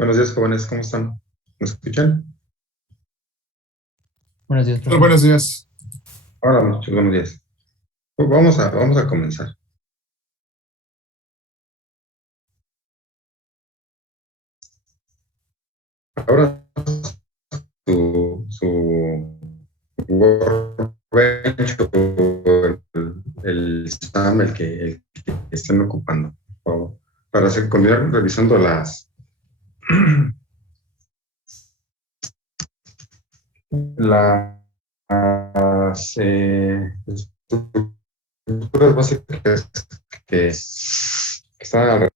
Buenos días, jóvenes, ¿cómo están? ¿Me escuchan? Buenos días, Hola, profe. buenos días. Hola, muchachos, buenos días. Pues vamos a comenzar. Ahora su workbench o el SAM, el que estén ocupando, por favor, para continuar revisando las estructuras básicas que están alrededor.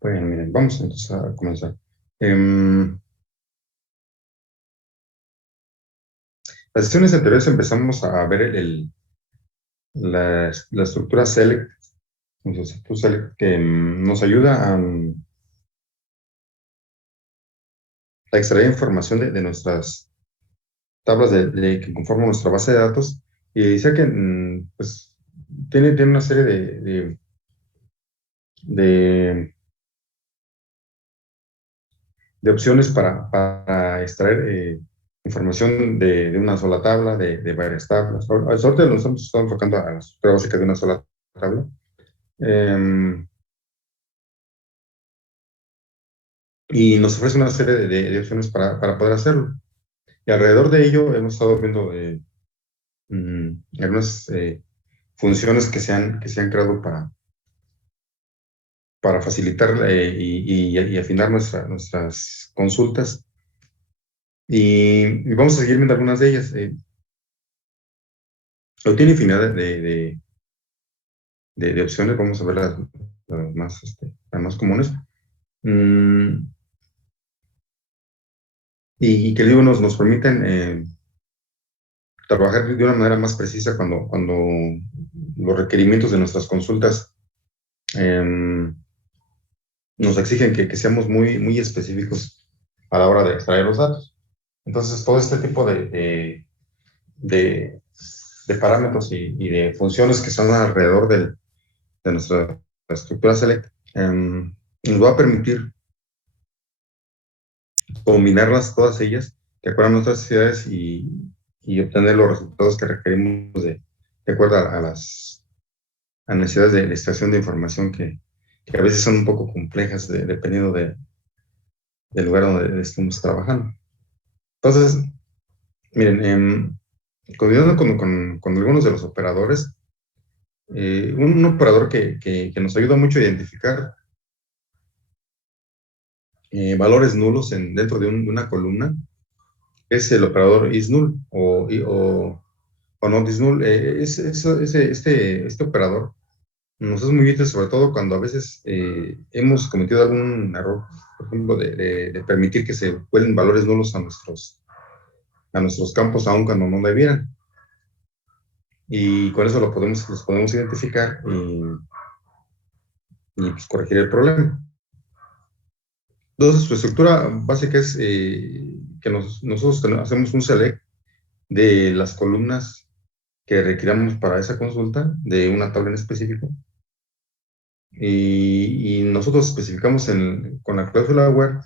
Bueno, miren, vamos entonces a comenzar. Las sesiones anteriores empezamos a ver la estructura select, entonces, select que nos ayuda a extraer información de nuestras tablas que conforman nuestra base de datos, y dice que pues, tiene una serie de, de opciones para extraer información de una sola tabla, de varias tablas. Ahorita nos estamos enfocando a la estructura básica de una sola tabla. Y nos ofrece una serie de opciones para poder hacerlo. Y alrededor de ello hemos estado viendo algunas funciones que se han creado para facilitar y afinar nuestras consultas. Y vamos a seguir viendo algunas de ellas. Tiene infinidad de opciones, vamos a ver las más comunes. Y que digo, nos permiten trabajar de una manera más precisa cuando los requerimientos de nuestras consultas nos exigen que seamos muy, muy específicos a la hora de extraer los datos. Entonces, todo este tipo de, de parámetros y de funciones que están alrededor de nuestra estructura select nos va a permitir combinarlas todas ellas de acuerdo a nuestras necesidades y obtener los resultados que requerimos de acuerdo a las a necesidades de extracción de información que a veces son un poco complejas dependiendo del lugar donde estemos trabajando. Entonces, miren, continuando con algunos de los operadores, un operador que nos ayuda mucho a identificar valores nulos dentro de una columna es el operador isNull o not isNull. Este operador nos es muy útil, sobre todo cuando a veces hemos cometido algún error, por ejemplo, de permitir que se cuelen valores nulos a nuestros campos, aun cuando no debieran. Y con eso los podemos identificar y pues, corregir el problema. Entonces, su estructura básica es que nosotros hacemos un select de las columnas que requiramos para esa consulta de una tabla en específico. Y nosotros especificamos con la cláusula where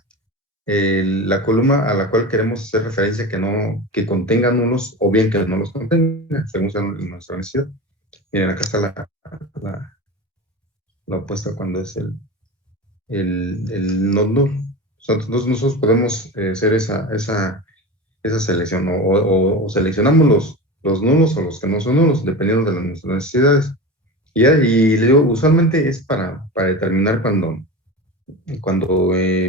la columna a la cual queremos hacer referencia que contenga nulos o bien que no los contenga, según sea nuestra necesidad. Miren, acá está la opuesta cuando es el not null. Entonces nosotros podemos hacer esa selección o seleccionamos los nulos o los que no son nulos, dependiendo de nuestras necesidades. Y le digo, usualmente es para determinar cuando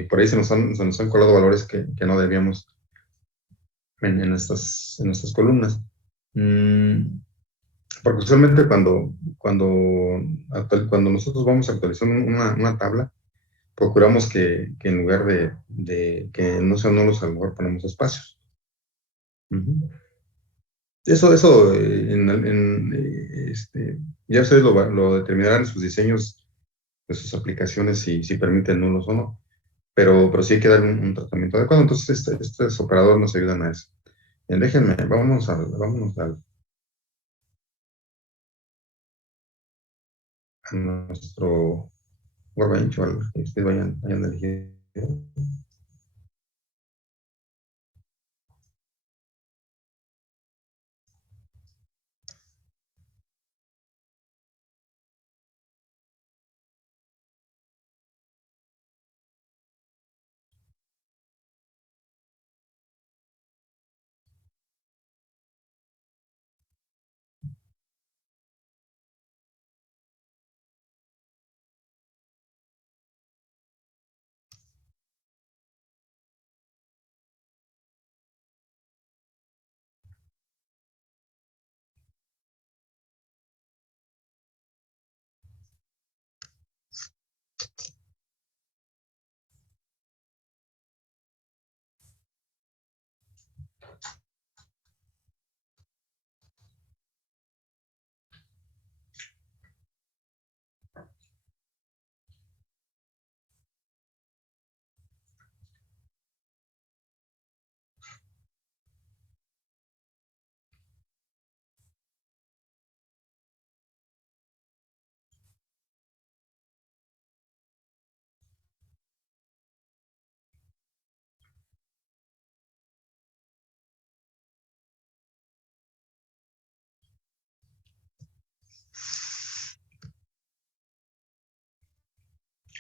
por ahí se nos han colado valores que no debíamos en nuestras columnas. Porque usualmente cuando nosotros vamos a actualizar una tabla, procuramos que en lugar de que no sean nulos, a lo mejor ponemos espacios. Eso ya ustedes lo determinarán en sus diseños de sus aplicaciones si permiten nulos o no. Pero sí hay que dar un tratamiento adecuado. Entonces, estos operadores nos ayudan a eso. Déjenme, vámonos a nuestro workbench o al que ustedes vayan a elegir.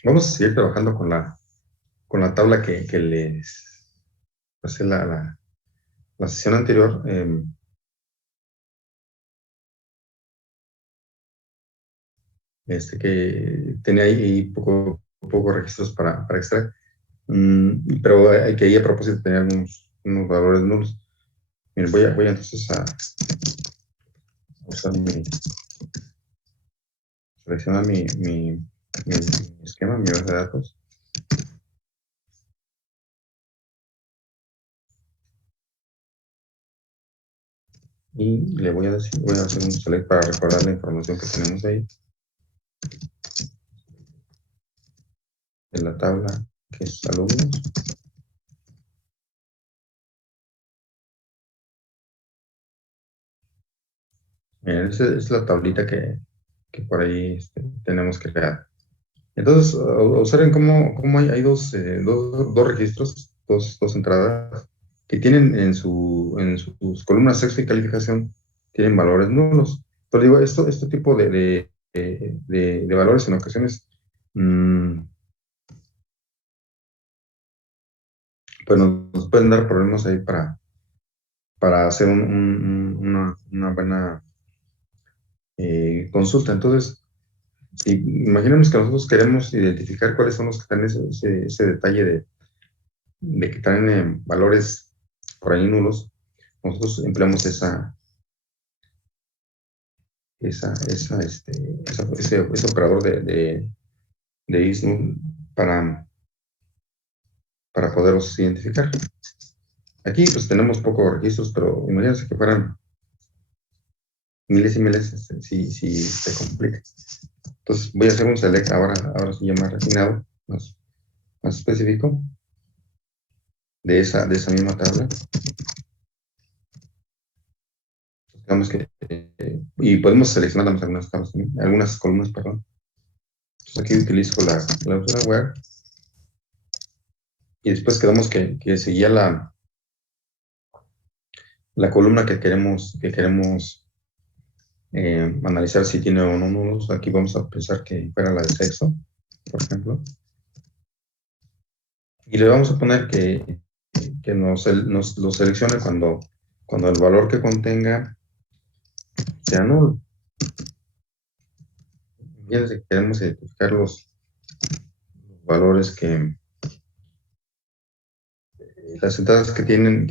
Vamos a seguir trabajando con la tabla que les pasé la sesión anterior. Que tenía ahí poco registros para extraer. Pero hay que ahí a propósito tener unos valores nulos. Miren, voy entonces a usar seleccionar mi esquema, mi base de datos. Y le voy a hacer un select para recordar la información que tenemos ahí. En la tabla que es alumnos. Miren, esa es la tablita que por ahí tenemos que crear. Entonces, observen cómo hay dos registros, dos entradas, que tienen en sus columnas sexo y calificación, tienen valores nulos. Pero digo, este tipo de de valores en ocasiones, mm, pues nos pueden dar problemas ahí para hacer una buena consulta. Entonces, si imaginemos que nosotros queremos identificar cuáles son los que están ese detalle de que traen valores por ahí nulos, nosotros empleamos ese operador de is null para poderlos identificar. Aquí pues tenemos pocos registros, pero imagínense que fueran miles y miles, si se complica. Entonces voy a hacer un select ahora sí ya más refinado, más específico de esa misma tabla. Digamos que, y podemos seleccionar algunas tablas también, algunas columnas, perdón. Entonces aquí utilizo la cláusula where y después quedamos que seguía la columna que queremos analizar si tiene o no nulos. Aquí vamos a pensar que fuera la de sexo, por ejemplo. Y le vamos a poner que nos lo seleccione cuando el valor que contenga sea nulo. Fíjense que queremos identificar los valores las entradas que tienen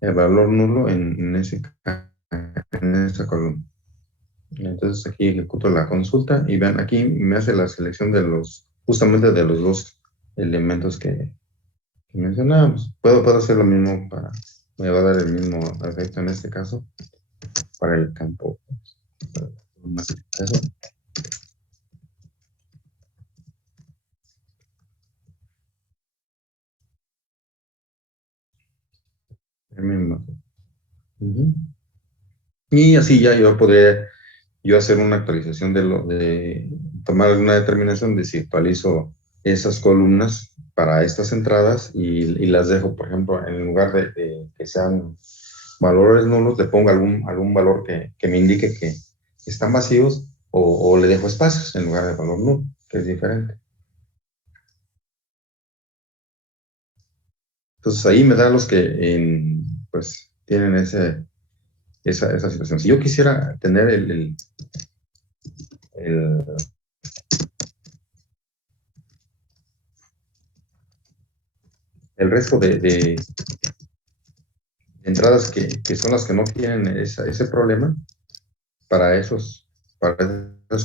el valor nulo en esa columna. Entonces aquí ejecuto la consulta y vean, aquí me hace la selección justamente de los dos elementos que mencionábamos. Puedo hacer lo mismo me va a dar el mismo efecto en este caso para el campo. Eso. El mismo. Ujú. Y así ya yo podría hacer una actualización de tomar alguna determinación de si actualizo esas columnas para estas entradas y las dejo, por ejemplo, en lugar de que sean valores nulos, le pongo algún valor que me indique que están vacíos o le dejo espacios en lugar de valor nulo, que es diferente. Entonces ahí me da los que pues tienen esa situación. Si yo quisiera tener el, el resto de entradas que son las que no tienen ese problema, para esas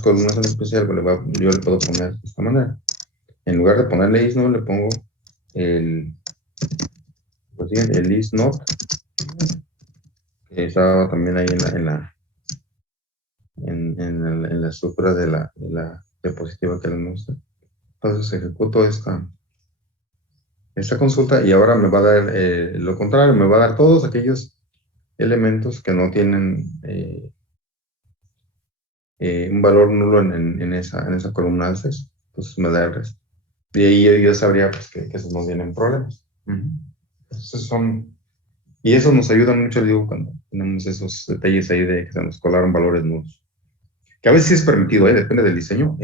columnas en especial, pues, yo le puedo poner de esta manera. En lugar de ponerle is no, le pongo el, pues, el is not, que estaba también ahí en la estructura de la diapositiva que les mostré. Entonces ejecuto esta consulta y ahora me va a dar lo contrario, me va a dar todos aquellos elementos que no tienen un valor nulo en esa columna de acceso. Entonces me da el resto. Y ahí yo sabría pues, que esos no tienen problemas. Entonces y eso nos ayuda mucho, digo, cuando tenemos esos detalles ahí de que se nos colaron valores nulos. Que a veces sí es permitido, depende del diseño.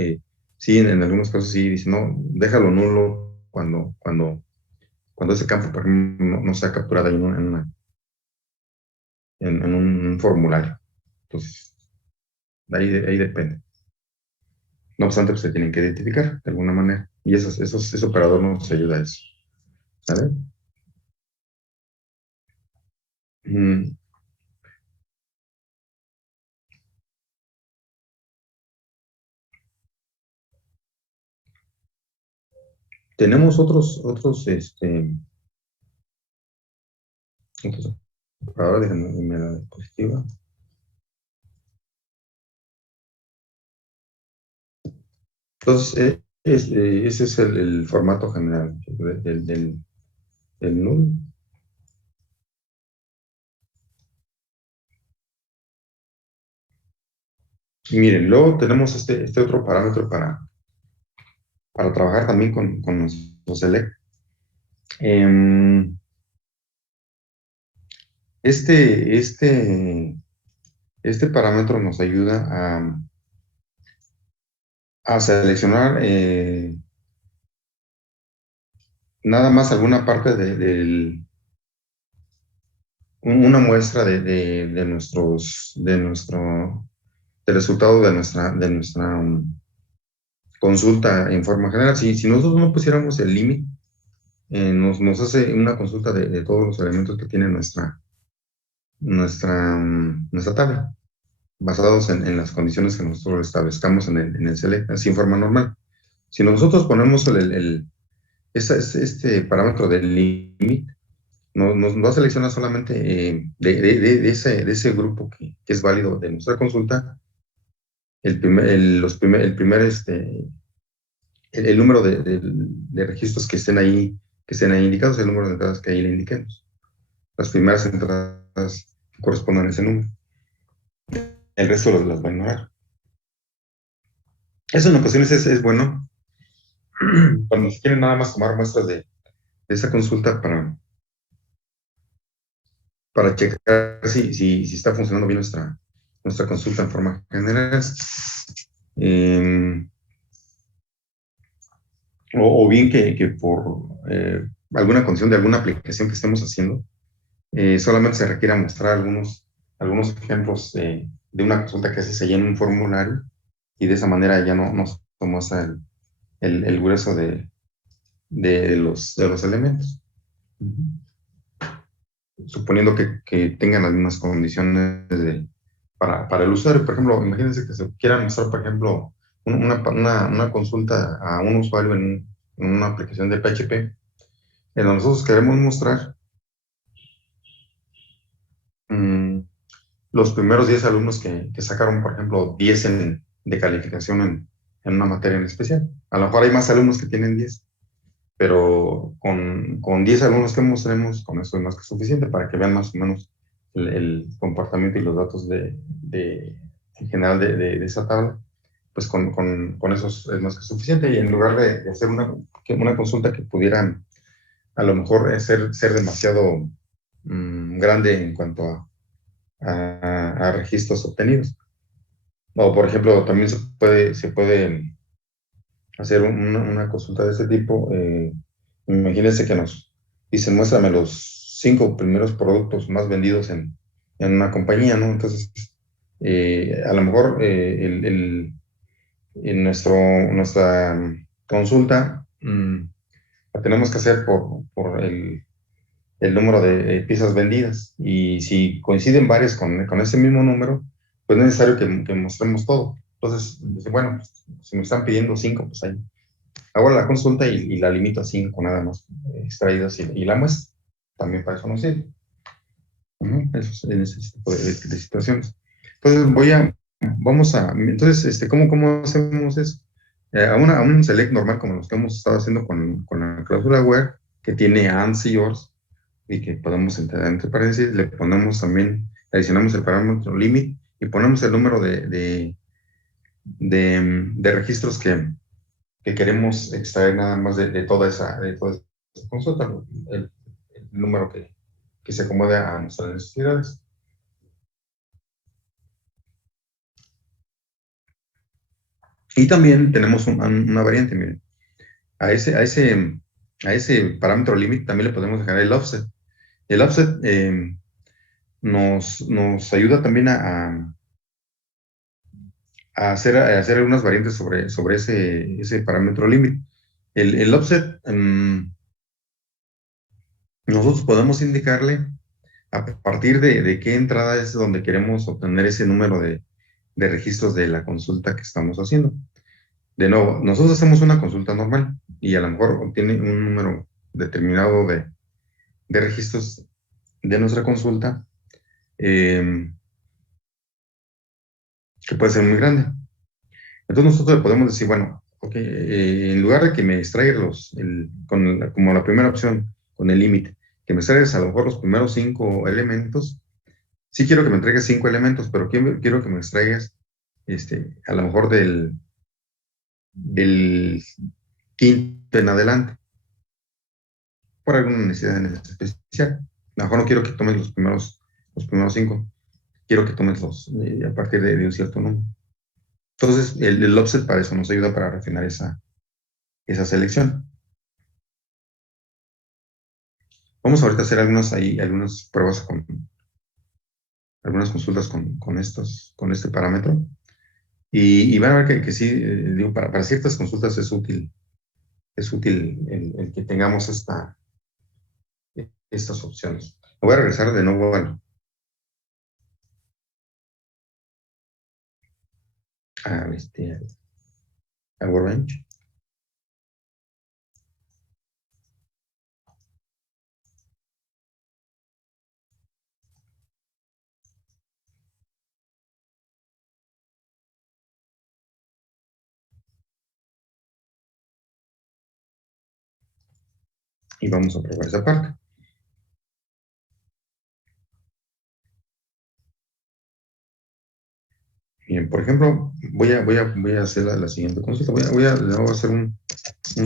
Sí, en algunos casos sí dice, no, déjalo nulo cuando ese campo, por ejemplo, no sea capturado en un formulario. Entonces, ahí depende. No obstante, pues se tienen que identificar de alguna manera. Y ese operador nos ayuda a eso. ¿Sale? Mm, tenemos otros operadores, déjenme irme a la diapositiva. Entonces, ese es el formato general del null. Y miren, luego tenemos este otro parámetro para trabajar también con nuestro select. Este Este parámetro nos ayuda a seleccionar nada más alguna parte una muestra de nuestro, del resultado de nuestra consulta en forma general. Si nosotros no pusiéramos el límite, nos hace una consulta de todos los elementos que tiene nuestra tabla, basados en las condiciones que nosotros establezcamos en el select, así en forma normal. Si nosotros ponemos este parámetro del límite, nos va a seleccionar solamente de ese grupo que es válido de nuestra consulta, el número de registros que estén ahí indicados, el número de entradas que ahí le indiquemos. Las primeras entradas correspondan a ese número. El resto las va a ignorar. Eso en ocasiones es bueno cuando se quieren nada más tomar muestras de esa consulta para checar si está funcionando bien nuestra consulta en forma general. Eh, o bien que por alguna condición de alguna aplicación que estemos haciendo, solamente se requiera mostrar algunos ejemplos de una consulta que se llena en un formulario, y de esa manera ya no se muestra el grueso de los elementos. Suponiendo que tengan las mismas condiciones para el usuario. Por ejemplo, imagínense que se quiera mostrar, por ejemplo, una consulta a un usuario en una aplicación de PHP, en donde nosotros queremos mostrar mmm, los primeros 10 alumnos que sacaron, por ejemplo, 10 de calificación en una materia en especial. A lo mejor hay más alumnos que tienen 10, pero con 10 alumnos que mostremos, con eso es más que suficiente para que vean más o menos el comportamiento y los datos en general de esa tabla. Pues con eso es más que suficiente, y en lugar de hacer una consulta que pudiera a lo mejor ser demasiado grande en cuanto a registros obtenidos. O, por ejemplo, también se puede hacer una consulta de este tipo. Imagínense que nos dicen, muéstrame los 5 primeros productos más vendidos en una compañía, ¿no? Entonces, a lo mejor en nuestra consulta la tenemos que hacer por el número de piezas vendidas, y si coinciden varias con ese mismo número, pues no es necesario que mostremos todo. Entonces, dice, bueno, pues, si me están pidiendo 5, pues ahí hago la consulta y la limito a 5 nada más extraídas, y la muestra. También para eso nos sirve. Eso en ese tipo de situaciones. Entonces, ¿cómo hacemos eso? A un select normal, como los que hemos estado haciendo con la cláusula where, que tiene ands y ors, y que podemos entrar entre paréntesis, le ponemos también, adicionamos el parámetro limit, y ponemos el número de registros que queremos extraer nada más de toda esa consulta, el número que se acomode a nuestras necesidades. Y también tenemos una variante, miren. A ese parámetro límite también le podemos dejar el offset. El offset nos ayuda también a hacer algunas variantes sobre ese parámetro límite. El offset, nosotros podemos indicarle a partir de qué entrada es donde queremos obtener ese número de registros de la consulta que estamos haciendo. De nuevo, nosotros hacemos una consulta normal y a lo mejor obtiene un número determinado de registros de nuestra consulta, que puede ser muy grande. Entonces nosotros le podemos decir, bueno, ok, en lugar de que me extraiga como la primera opción, con el límite, que me extraigas a lo mejor los primeros 5 elementos, sí quiero que me entregues 5 elementos, pero quiero que me extraigas a lo mejor del quinto en adelante, por alguna necesidad en especial. A lo mejor no quiero que tomes los primeros 5. quiero que tomes a partir de un cierto número. Entonces, el offset para eso nos ayuda para refinar esa selección. Vamos ahorita a hacer algunas pruebas algunas consultas con este parámetro. Y van a ver que sí, digo, para ciertas consultas es útil el que tengamos estas opciones. Me voy a regresar de nuevo a Workbench. Y vamos a probar esa parte. Bien, por ejemplo, voy a hacer la siguiente consulta. Voy a hacer un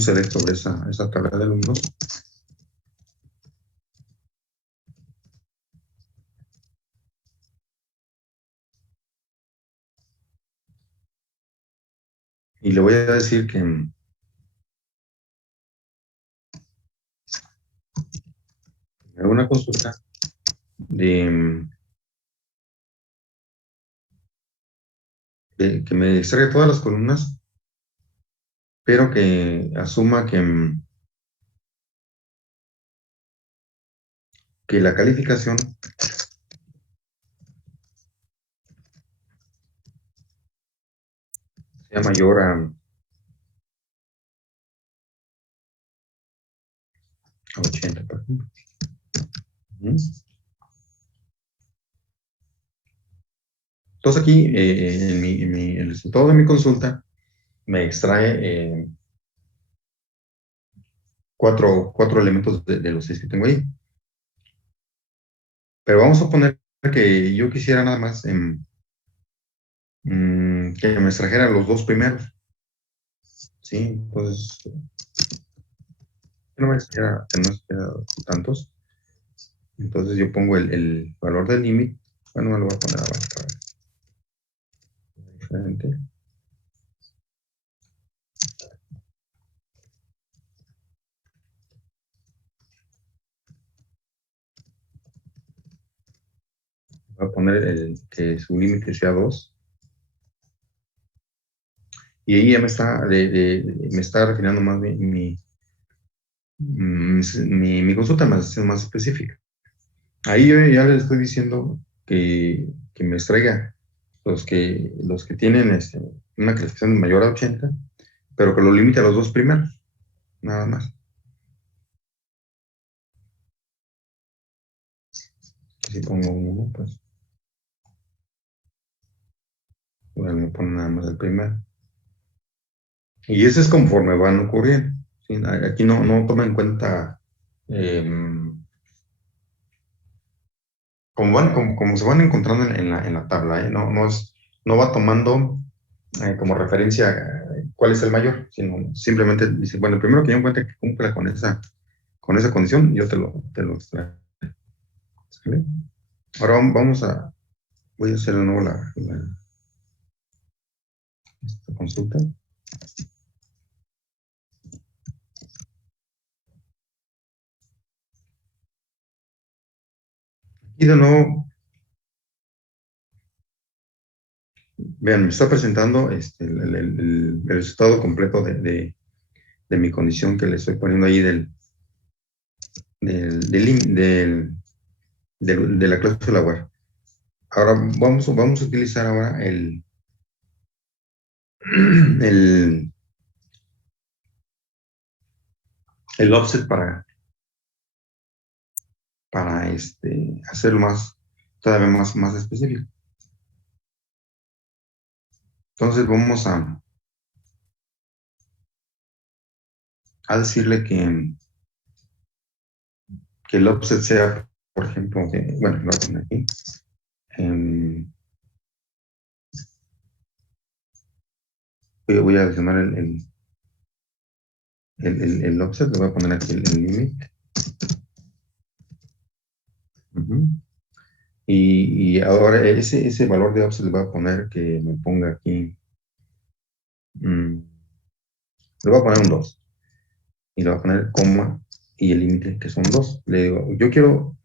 select sobre esa tabla de alumnos. Y le voy a decir que haga una consulta que me extraiga todas las columnas, pero que asuma que la calificación sea mayor a 80, por ejemplo. Entonces aquí, el resultado de mi consulta me extrae cuatro elementos de los 6 que tengo ahí. Pero vamos a poner que yo quisiera nada más que me extrajera los dos primeros. Sí, pues no me extraja, que no extraja tantos. Entonces yo pongo el valor del límite. Bueno, me lo voy a poner abajo para ver diferente. Voy a poner que su límite sea 2. Y ahí ya me está refinando más mi consulta más específica. Ahí yo ya les estoy diciendo que me extraiga los que tienen una calificación mayor a 80, pero que lo limite a los dos primeros, nada más. Si pongo uno, pues me pone nada más el primero. Y ese es conforme van ocurriendo. ¿Sí? Aquí no toma en cuenta como se van encontrando en la tabla, ¿eh? No va tomando como referencia cuál es el mayor, sino simplemente dice, bueno, el primero que yo encuentre que cumpla con esa condición, yo te lo extraigo. ¿Sale? Ahora voy a hacer de nuevo esta consulta. Y de nuevo, vean, me está presentando el resultado completo de mi condición que le estoy poniendo ahí de la cláusula WAR. Ahora vamos a utilizar ahora el, el offset para hacerlo todavía más específico. Entonces vamos a decirle que el offset sea, por ejemplo, bueno, lo voy a poner aquí. Voy a adicionar el offset, le voy a poner aquí el límite. Y ahora ese valor de offset le voy a poner que me ponga aquí, le voy a poner un 2 y le voy a poner coma y el límite que son 2. Le digo, yo quiero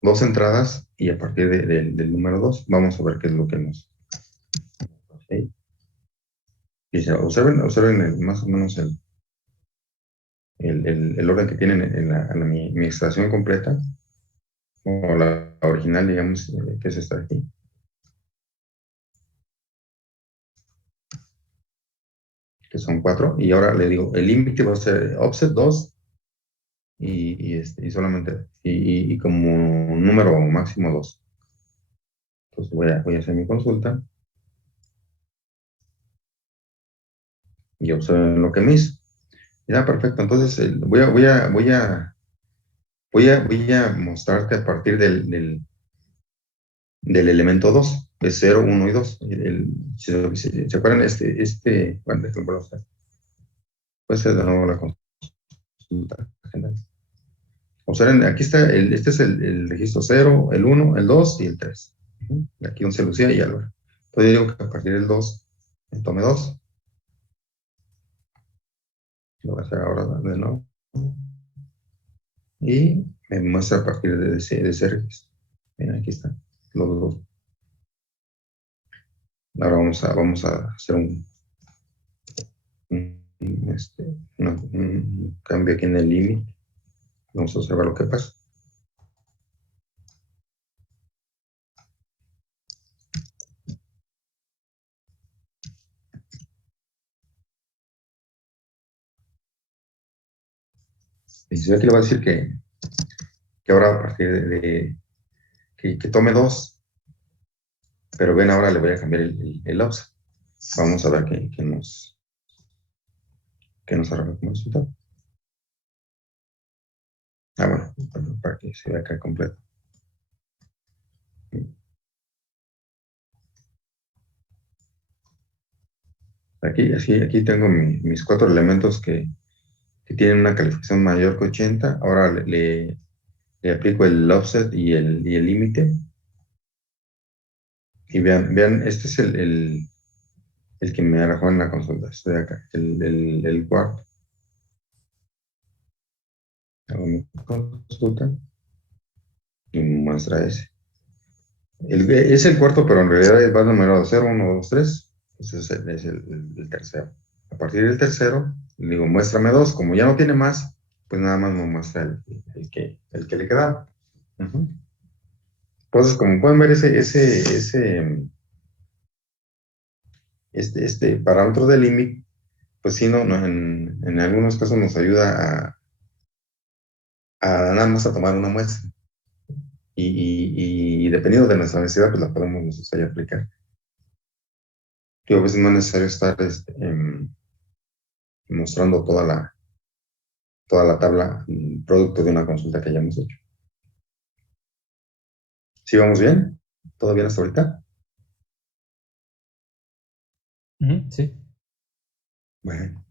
dos entradas y a partir del número 2 vamos a ver qué es lo que nos... ¿sí? Y observen más o menos el orden que tienen mi extracción completa, o la original, digamos, que es esta de aquí. Que son 4, y ahora le digo, el límite va a ser offset 2 y solamente, y como número máximo 2. Entonces voy a hacer mi consulta y observen lo que me hizo. Ya, perfecto. Entonces voy a mostrarte a partir del elemento 2 de 0, 1 y 2. Si se acuerdan, bueno, déjenme volver a hacer. Puede ser de nuevo la consulta general. Observen, aquí está, este es el registro 0, el 1, el 2 y el 3. Aquí donde se Lucía y Álvaro. Entonces digo que a partir del 2, tome 2. Lo voy a hacer ahora de nuevo. Y me muestra a partir de ese registro. Miren, aquí están los dos. Ahora vamos a hacer un cambio aquí en el límite. Vamos a observar lo que pasa. Y si aquí le va a decir que ahora a partir que tome 2, pero ven, ahora le voy a cambiar el offset. Vamos a ver qué nos arroja como resultado. Bueno, para que se vea acá completo. Aquí tengo mis 4 elementos que tienen una calificación mayor que 80. Ahora le aplico el offset y el límite. Y vean, este es el que me arrojó en la consulta. Este de acá, el cuarto. Hago mi consulta y me muestra ese. Es el cuarto, pero en realidad va número 0, 1, 2, 3. Ese es el tercero. A partir del tercero, le digo, muéstrame 2. Como ya no tiene más, pues nada más me muestra el que le quedaba. Ujú. Entonces, como pueden ver, este parámetro de límite, pues sí, en algunos casos nos ayuda a nada más a tomar una muestra. Y dependiendo de nuestra necesidad, pues la podemos usar y aplicar. Y a veces no es necesario estar mostrando toda la tabla producto de una consulta que hayamos hecho. ¿Sí vamos bien? ¿Todo bien hasta ahorita? Sí. Bueno.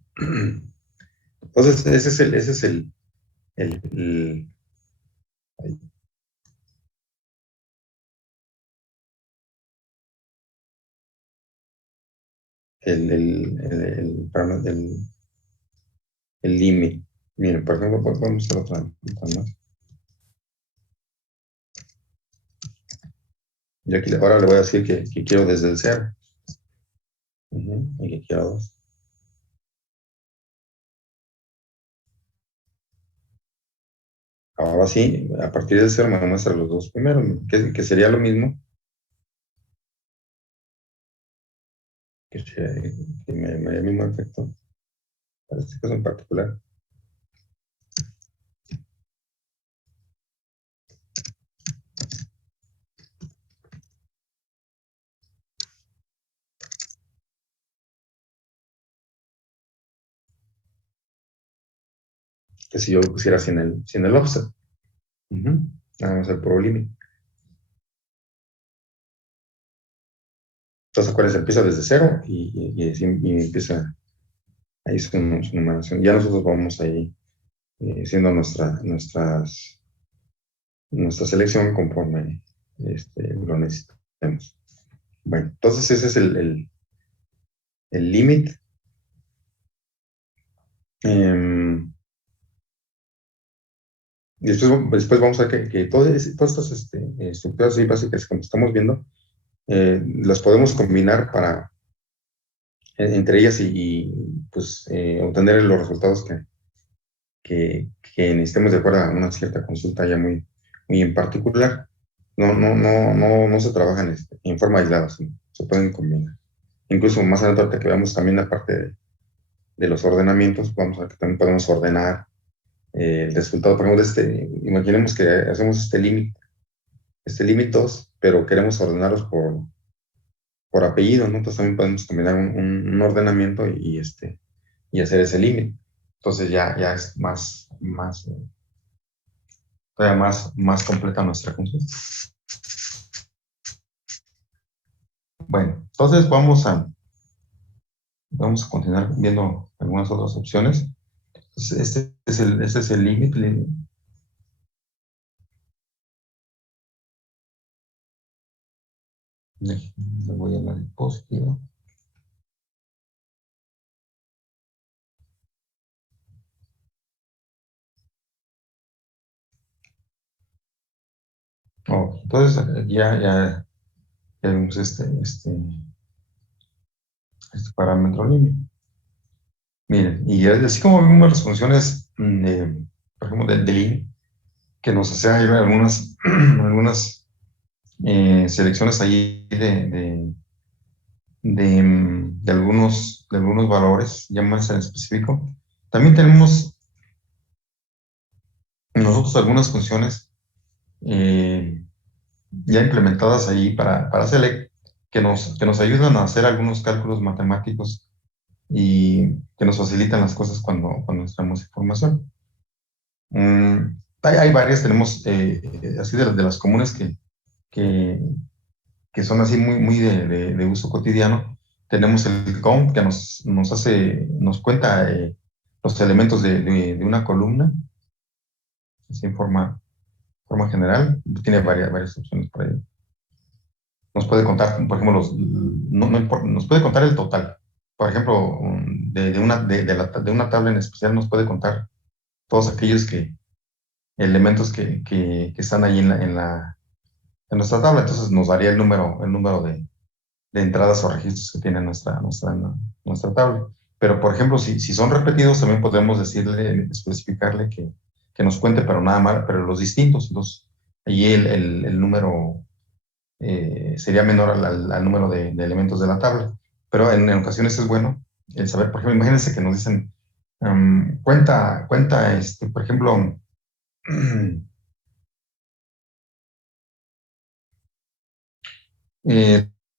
Entonces, ese es el, el límite. Miren, por ejemplo, vamos a hacer otra más. Yo aquí ahora le voy a decir que quiero desde el 0. Y que quiero 2. Ahora sí, a partir del 0 me muestra los dos primeros, que sería lo mismo, que me da el mismo efecto, para este caso en particular. Que si yo lo pusiera sin el offset. Nada más el puro límite. Entonces, acuérdense, empieza desde 0 y empieza ahí su numeración. Ya nosotros vamos ahí haciendo nuestras nuestra selección conforme lo necesitemos. Bueno, entonces ese es el límite. Y después vamos a ver que todas estas estructuras así básicas que estamos viendo, las podemos combinar para entre ellas pues obtener los resultados que necesitemos de acuerdo a una cierta consulta ya muy en particular. No se trabajan en forma aislada, se pueden combinar. Incluso más adelante, ahorita que veamos también la parte de los ordenamientos, vamos a ver que también podemos ordenar el resultado. Por ejemplo, imaginemos que hacemos este límite 2, pero queremos ordenarlos por apellido, ¿no? Entonces también podemos combinar un ordenamiento y hacer ese límite. Entonces ya es todavía más completa nuestra consulta. Bueno, entonces vamos a continuar viendo algunas otras opciones. Entonces, este es el límite. Le voy a la diapositiva. Entonces ya vemos este parámetro límite. Miren, y así como vimos las funciones, por ejemplo, del IN, que nos hace ahí algunas selecciones ahí de algunos valores, ya más en específico. También tenemos nosotros algunas funciones ya implementadas ahí para Select que nos ayudan a hacer algunos cálculos matemáticos y que nos facilitan las cosas cuando necesitamos información. Hay varias, tenemos así de las comunes que, que son así muy de uso cotidiano. Tenemos el count que nos cuenta los elementos de una columna, así en forma general. Tiene varias opciones por ahí. Nos puede contar, por ejemplo, nos puede contar el total. Por ejemplo, de una tabla en especial nos puede contar todos aquellos elementos que están ahí en nuestra tabla. Entonces nos daría el número de entradas o registros que tiene nuestra tabla. Pero, por ejemplo, si son repetidos, también podemos especificarle que nos cuente, pero nada más, pero los distintos. Entonces, allí el número sería menor al número de elementos de la tabla. Pero en ocasiones es bueno el saber, por ejemplo, imagínense que nos dicen, cuenta, por ejemplo,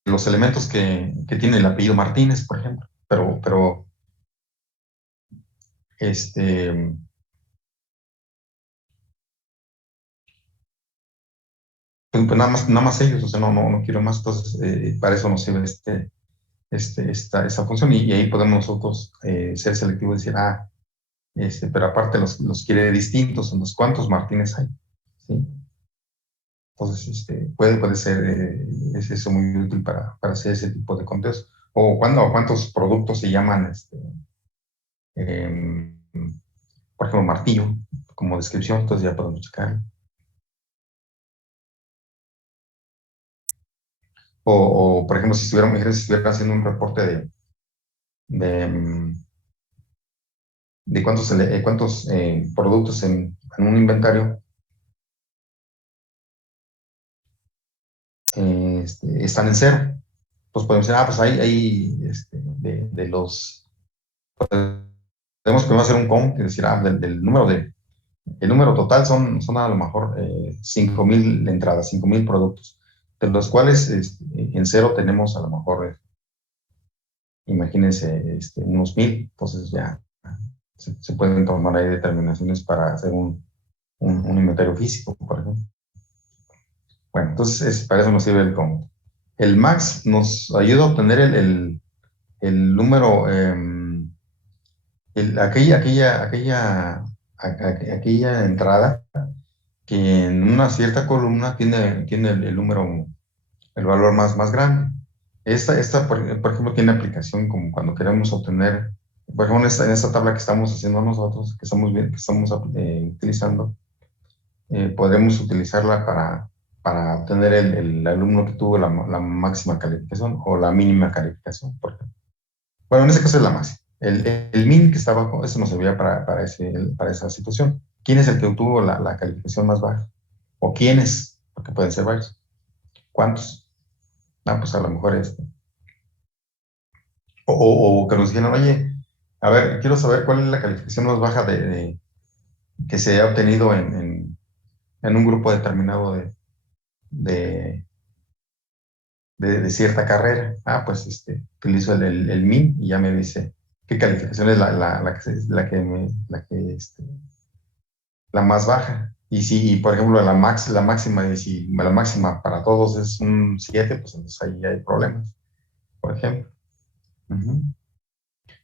los elementos que tiene el apellido Martínez, por ejemplo, pero este, pues nada más ellos, o sea, no quiero más, entonces para eso nos sirve esa función y ahí podemos nosotros ser selectivos y decir, pero aparte los quiere distintos, entonces, ¿cuántos Martínez hay? ¿Sí? Entonces, puede ser es eso muy útil para hacer ese tipo de conteos. O cuántos productos se llaman, em, por ejemplo, martillo, como descripción, entonces ya podemos checar. Por ejemplo, si estuvieran haciendo un reporte de, em, de cuántos productos en un inventario están en cero. Pues podemos decir, pues hay de los. Tenemos que hacer un count, es decir, del el número total son a lo mejor 5,000 entradas, 5,000 productos, de los cuales en cero tenemos a lo mejor, imagínense, unos 1,000, entonces ya se pueden tomar ahí determinaciones para hacer un inventario físico, por ejemplo. Bueno, entonces para eso nos sirve el count. El max nos ayuda a obtener el número, aquella entrada que en una cierta columna tiene el número, el valor más grande. Por ejemplo, tiene aplicación como cuando queremos obtener, por ejemplo, en esta tabla que estamos haciendo nosotros, que estamos utilizando, podemos utilizarla para obtener el alumno que tuvo la máxima calificación o la mínima calificación, por ejemplo. Bueno, en ese caso es la máxima. El min que está abajo, eso nos servía para esa situación. ¿Quién es el que obtuvo la calificación más baja? ¿O quiénes? Porque pueden ser varios. ¿Cuántos? Ah, pues a lo mejor o que nos dijeran, oye, a ver, quiero saber cuál es la calificación más baja que se ha obtenido en un grupo determinado de, de cierta carrera. Ah, pues utilizo el min y ya me dice qué calificación es la más baja. Y si, por ejemplo, la máxima, y si la máxima para todos es un 7 pues entonces ahí hay problemas, por ejemplo. Ujú.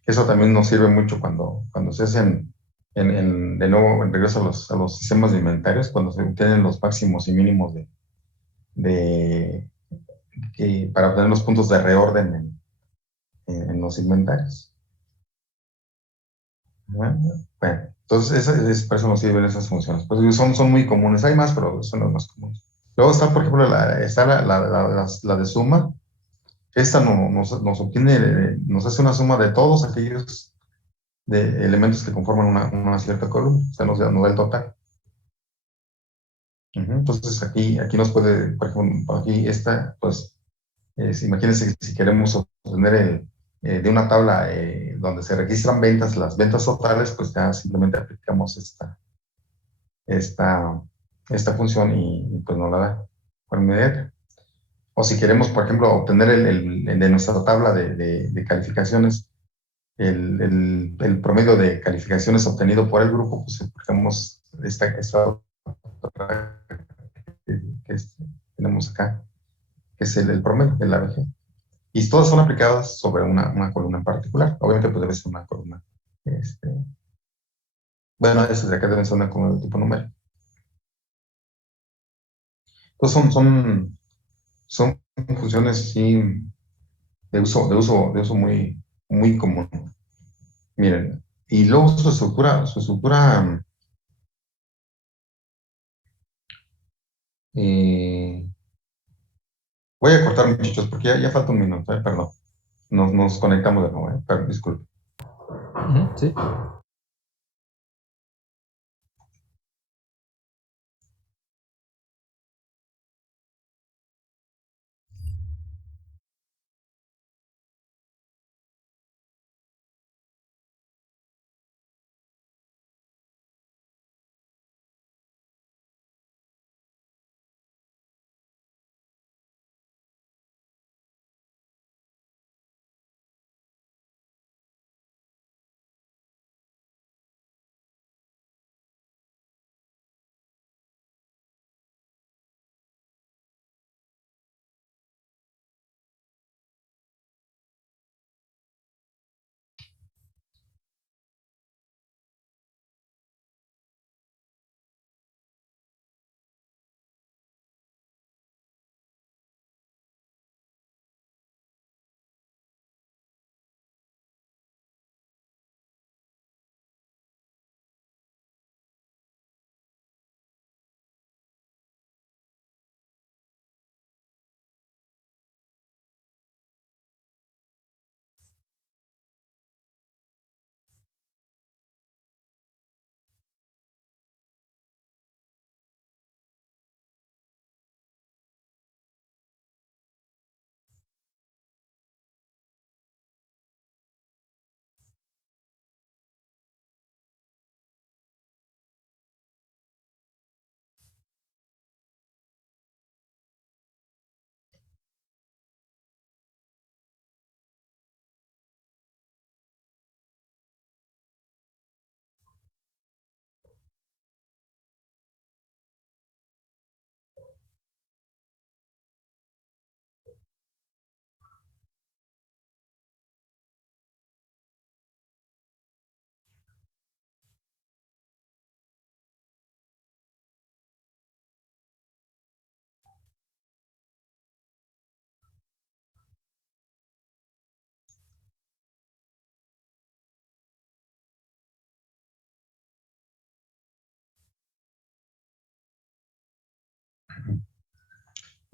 Eso también nos sirve mucho cuando se hacen, de nuevo, en regreso a los sistemas de inventarios, cuando se obtienen los máximos y mínimos de, para obtener los puntos de reorden en los inventarios. Bueno, entonces para eso nos sirven esas funciones. Pues son muy comunes. Hay más, pero son las más comunes. Luego está, por ejemplo, está la de suma. Esta nos obtiene, nos hace una suma de todos aquellos de elementos que conforman una cierta columna. O sea, nos da el total. Ujú. Entonces aquí nos puede, por ejemplo, aquí esta, pues, imagínense si queremos obtener de una tabla donde se registran ventas, las ventas totales, pues ya simplemente aplicamos esta, esta función pues nos la da por inmediato. O si queremos, por ejemplo, obtener de nuestra tabla de calificaciones, el promedio de calificaciones obtenido por el grupo, pues aplicamos esta otra tenemos acá, que es el promedio, el ABG. Y todas son aplicadas sobre una columna en particular. Obviamente, pues debe ser una columna. Este, bueno, esas de acá deben ser una columna de tipo numérico. Entonces son funciones sí, de uso muy común. Miren, y luego su estructura eh, voy a cortar, muchachos, porque ya falta un minuto, perdón. Nos conectamos de nuevo, disculpe. Sí.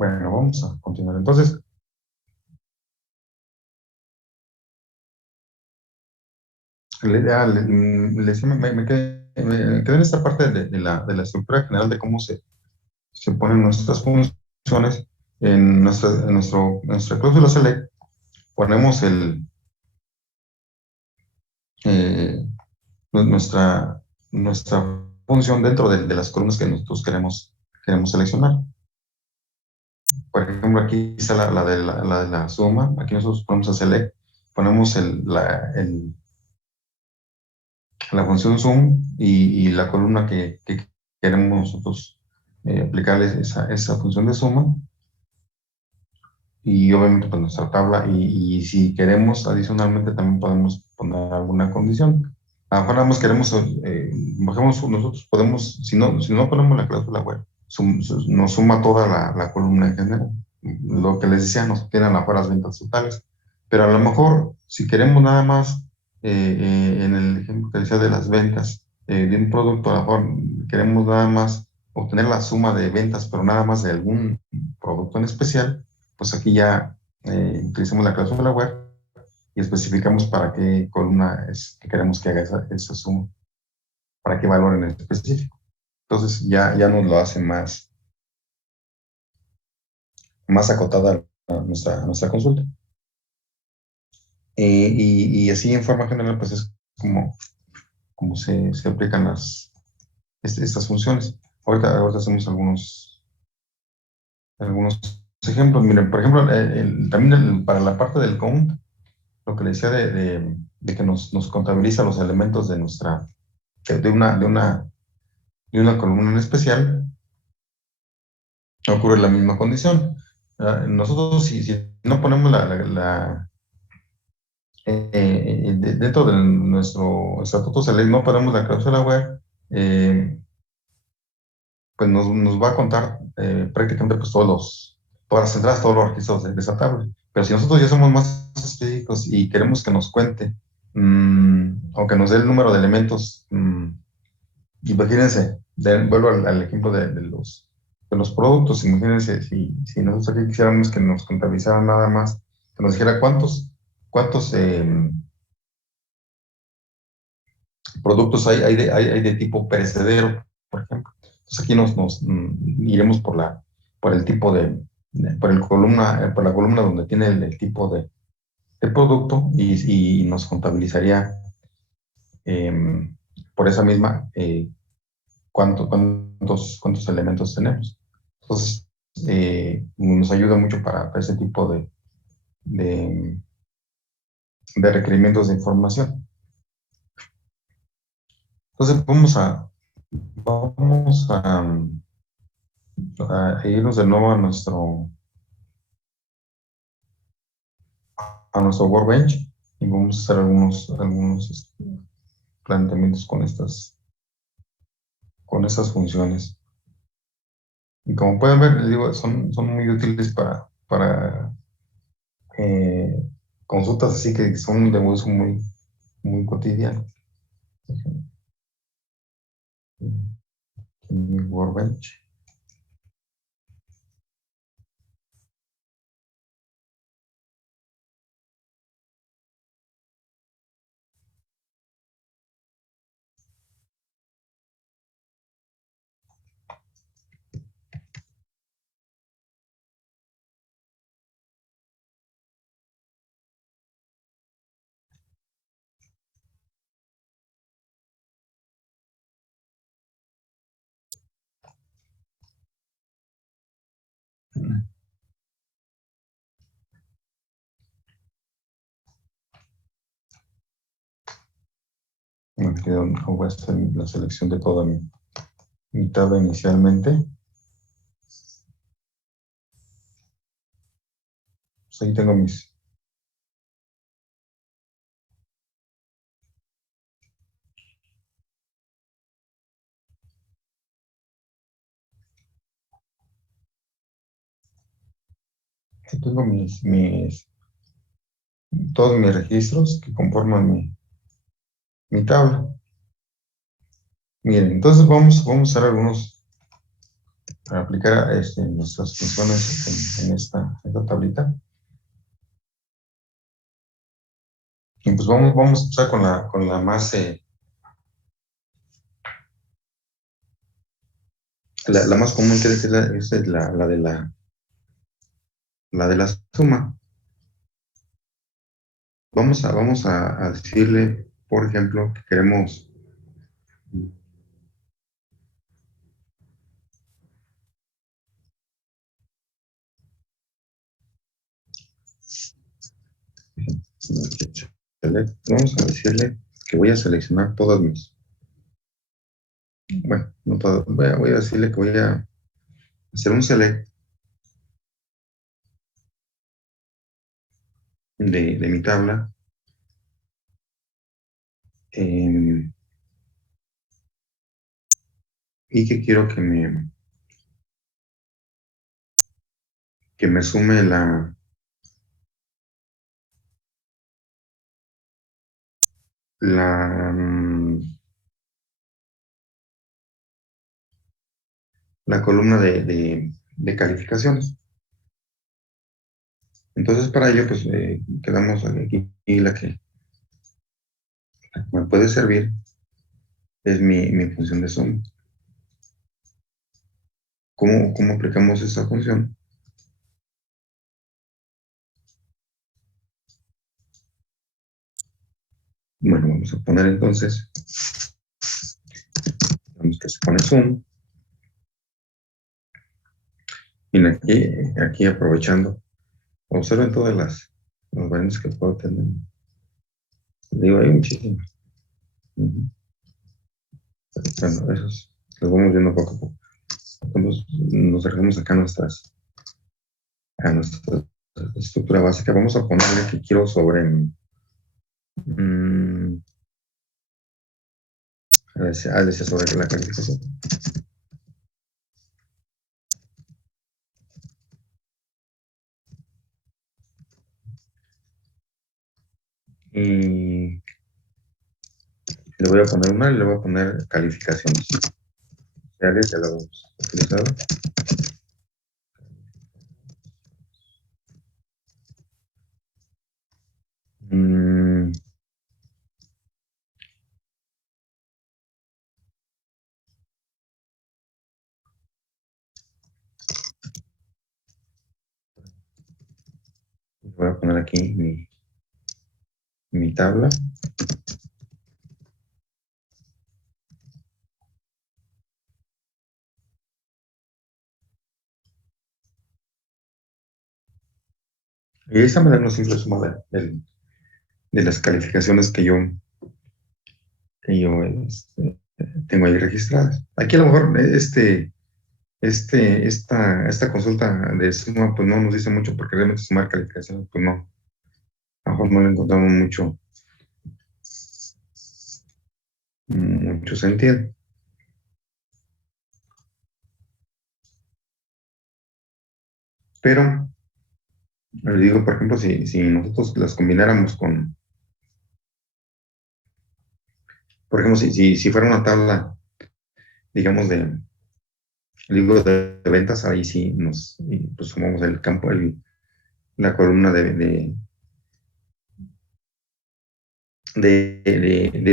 Bueno, vamos a continuar. Entonces, me quedé en esta parte de la estructura general de cómo se ponen nuestras funciones. Nuestra cláusula select ponemos eh, nuestra función dentro de las columnas que nosotros queremos seleccionar. Por ejemplo, aquí está la de la suma. Aquí nosotros ponemos a select, ponemos la función sum y la columna que queremos nosotros aplicarle esa función de suma. Y obviamente pues nuestra tabla y si queremos adicionalmente también podemos poner alguna condición. A lo mejor nada más queremos, nosotros podemos, si no ponemos la cláusula web, nos suma toda la columna en general. Lo que les decía, nos tienen afuera las ventas totales. Pero a lo mejor, si queremos nada más, en el ejemplo que decía de las ventas de un producto, a lo mejor queremos nada más obtener la suma de ventas, pero nada más de algún producto en especial, pues aquí ya utilizamos la cláusula web y especificamos para qué columna es que queremos que haga esa suma, para qué valor en específico. Entonces ya nos lo hace más acotada nuestra consulta. Y así en forma general, pues es como se aplican estas funciones. Ahorita hacemos algunos ejemplos. Miren, por ejemplo, también para la parte del count, lo que le decía de que nos contabiliza los elementos de una columna en especial, ocurre la misma condición. Nosotros, si no ponemos dentro de nuestro estatuto select, no ponemos la cláusula web, pues nos va a contar prácticamente pues todas las entradas, todos los registros de esa tabla. Pero si nosotros ya somos más específicos y queremos que nos cuente, o que nos dé el número de elementos, imagínense, vuelvo al ejemplo de los productos. Imagínense si nosotros aquí quisiéramos que nos contabilizaran nada más, que nos dijera cuántos productos hay de tipo perecedero, por ejemplo. Entonces aquí iremos por el tipo por la columna donde tiene el tipo de producto y nos contabilizaría por esa misma cuántos elementos tenemos. Entonces, nos ayuda mucho para ese tipo de, de requerimientos de información. Entonces, vamos a irnos de nuevo a nuestro Workbench y vamos a hacer algunos planteamientos con estas funciones. Y como pueden ver, les digo, son muy útiles para consultas así que son de uso muy, muy cotidiano. En mi Workbench. Aquí voy a hacer la selección de toda mi tabla inicialmente. Pues ahí tengo aquí tengo todos mis registros que conforman mi tabla. Miren, entonces vamos a hacer aplicar nuestras funciones en esta tablita. Y pues vamos a empezar con la más, la más común, que es la de la suma. Vamos a decirle, por ejemplo, que queremos vamos a decirle que voy a seleccionar todas mis, bueno, no todas, voy a decirle que voy a hacer un select de mi tabla, y que quiero que me sume la, la columna de calificaciones. Entonces, para ello, pues quedamos aquí, y la que me puede servir es mi función de suma. ¿Cómo aplicamos esa función? Bueno, vamos a poner entonces, vamos que se pone sum. Y aquí aprovechando, observen todas las variantes que puedo tener. Digo, hay muchísimas. Bueno, esos los vamos viendo poco a poco. Entonces, nos dejamos acá a nuestra estructura básica. Vamos a ponerle que quiero sobre decía sobre la calificación. Y le voy a poner una y le voy a poner calificaciones. Ya lo hemos utilizado. Voy a poner aquí mi tabla. Y de esta manera nos simple suma de las calificaciones que yo tengo ahí registradas. Aquí a lo mejor esta consulta de suma pues no nos dice mucho, porque realmente sumar calificaciones pues no, a lo mejor no le encontramos mucho sentido. Pero le digo, por ejemplo, si nosotros las combináramos por ejemplo, si fuera una tabla, digamos, de ventas, ahí sí pues sumamos el campo, la columna de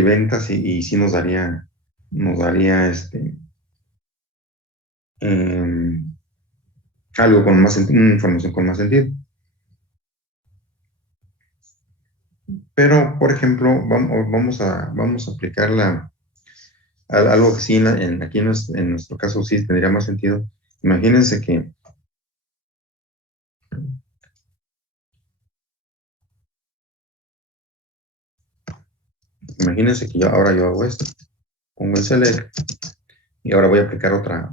ventas, y sí nos daría algo con más sentido, una información con más sentido. Pero, por ejemplo, vamos a aplicar algo que sí, aquí en nuestro caso sí tendría más sentido. Imagínense que ahora yo hago esto, pongo el select, y ahora voy a aplicar otra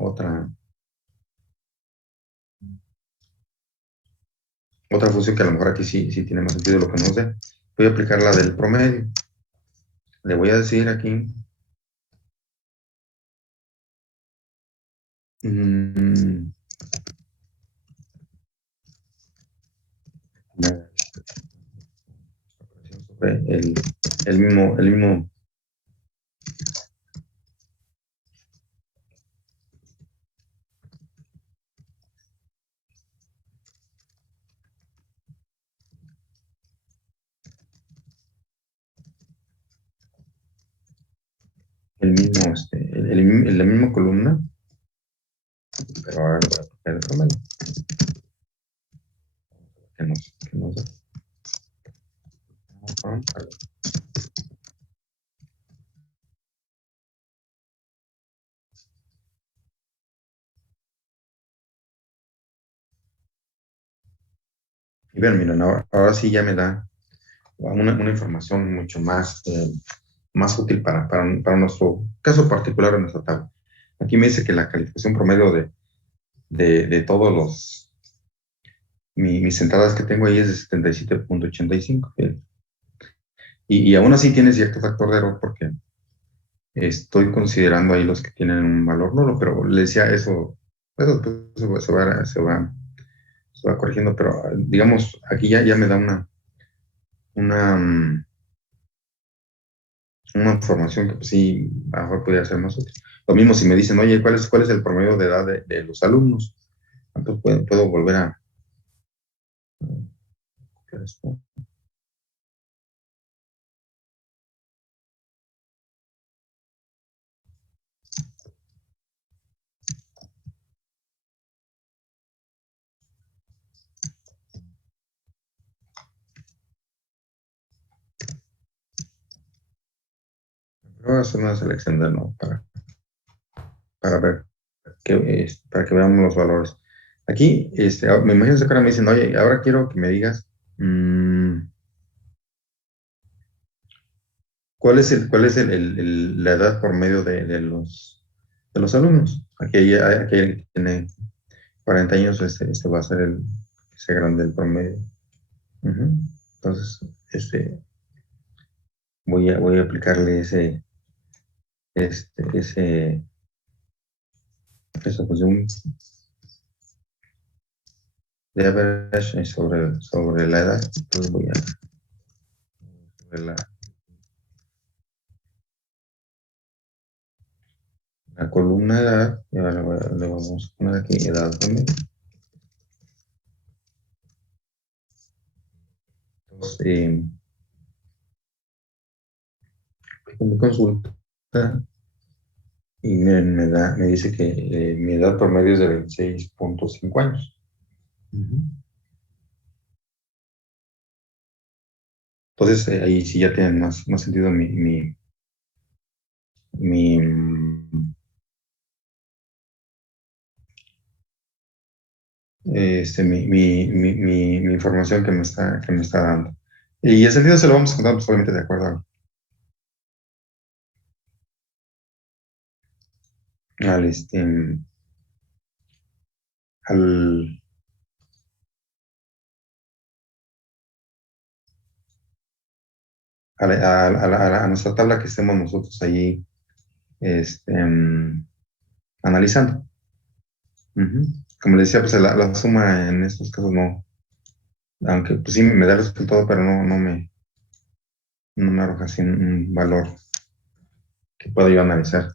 función que a lo mejor aquí sí tiene más sentido lo que nos dé. Voy a aplicar la del promedio. Le voy a decir aquí sobre el mismo mismo, la misma columna, pero ahora le voy a aplicar el promedio. Que nos da. Y bien, miren, ahora sí ya me da una información mucho más útil para nuestro caso particular en nuestra tabla. Aquí me dice que la calificación promedio de todos mis entradas que tengo ahí es de 77.85. Y aún así tiene cierto factor de error porque estoy considerando ahí los que tienen un valor nulo, pero le decía eso pues, se va corrigiendo, pero digamos, aquí ya me da una, mm, una información que pues sí, a lo mejor podría ser más útil. Lo mismo si me dicen, oye, ¿cuál es el promedio de edad de los alumnos? Entonces puedo volver a copiar esto. Voy a hacer una selección de no para ver para que veamos los valores. Aquí, me imagino que ahora me dicen, oye, ahora quiero que me digas la edad por medio de los alumnos. Aquí hay el que tiene 40 años, este va a ser ese grande el promedio. Ujú. Entonces, voy a aplicarle este, ese, esa función de average sobre la edad. Entonces voy a sobre la columna edad, y ahora le vamos a poner aquí edad también. Entonces, me consulta y me dice que mi edad promedio es de 26.5 años. Ujú. Entonces, ahí sí ya tiene más sentido mi, mi información que me está dando. Y el sentido se lo vamos a contar pues, obviamente de acuerdo al, al, a nuestra tabla que estemos nosotros ahí analizando. Ujú. Como les decía, pues la suma en estos casos no, aunque pues sí me da el resultado, pero no me arroja así un valor que pueda yo analizar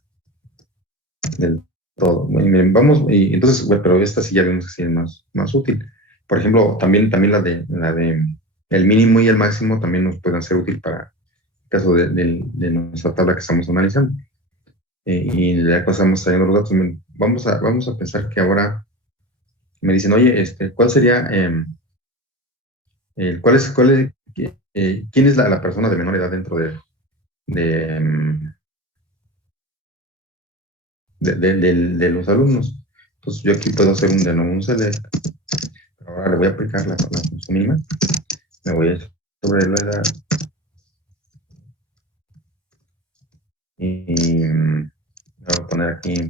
del todo. Y miren, vamos, y entonces, pero esta sí ya vemos que sí es más útil. Por ejemplo, también la de el mínimo y el máximo también nos pueden ser útil para el caso de nuestra tabla que estamos analizando. Y ya que estamos trayendo los datos, vamos a pensar que ahora me dicen, oye, ¿cuál sería, quién es la persona de menor edad dentro de, em, de los alumnos? Entonces yo aquí puedo hacer un de nuevo un select, pero ahora le voy a aplicar la función mínima, me voy a ir sobre la edad y voy a poner aquí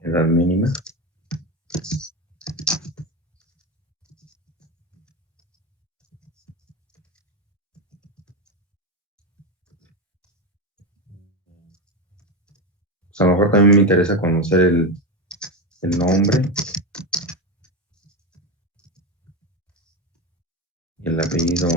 edad mínima. Pues a lo mejor también me interesa conocer el nombre y el apellido.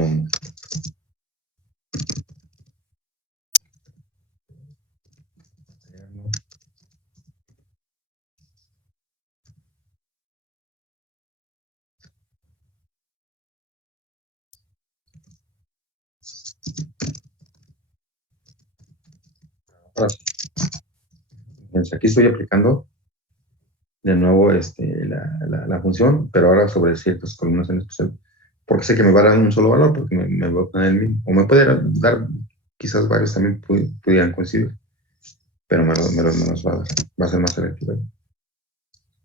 Entonces, aquí estoy aplicando de nuevo la función, pero ahora sobre ciertas columnas en especial, porque sé que me va a dar un solo valor, porque me va a poner el mismo, o me puede dar quizás varios también pudieran coincidir, pero me los va a dar, va a ser más selectiva.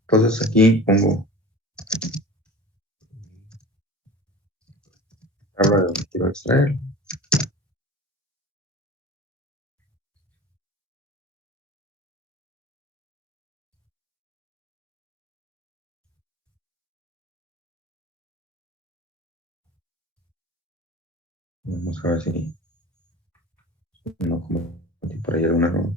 Entonces aquí pongo, habla de donde quiero extraer. Vamos a ver si no como por ahí algún error.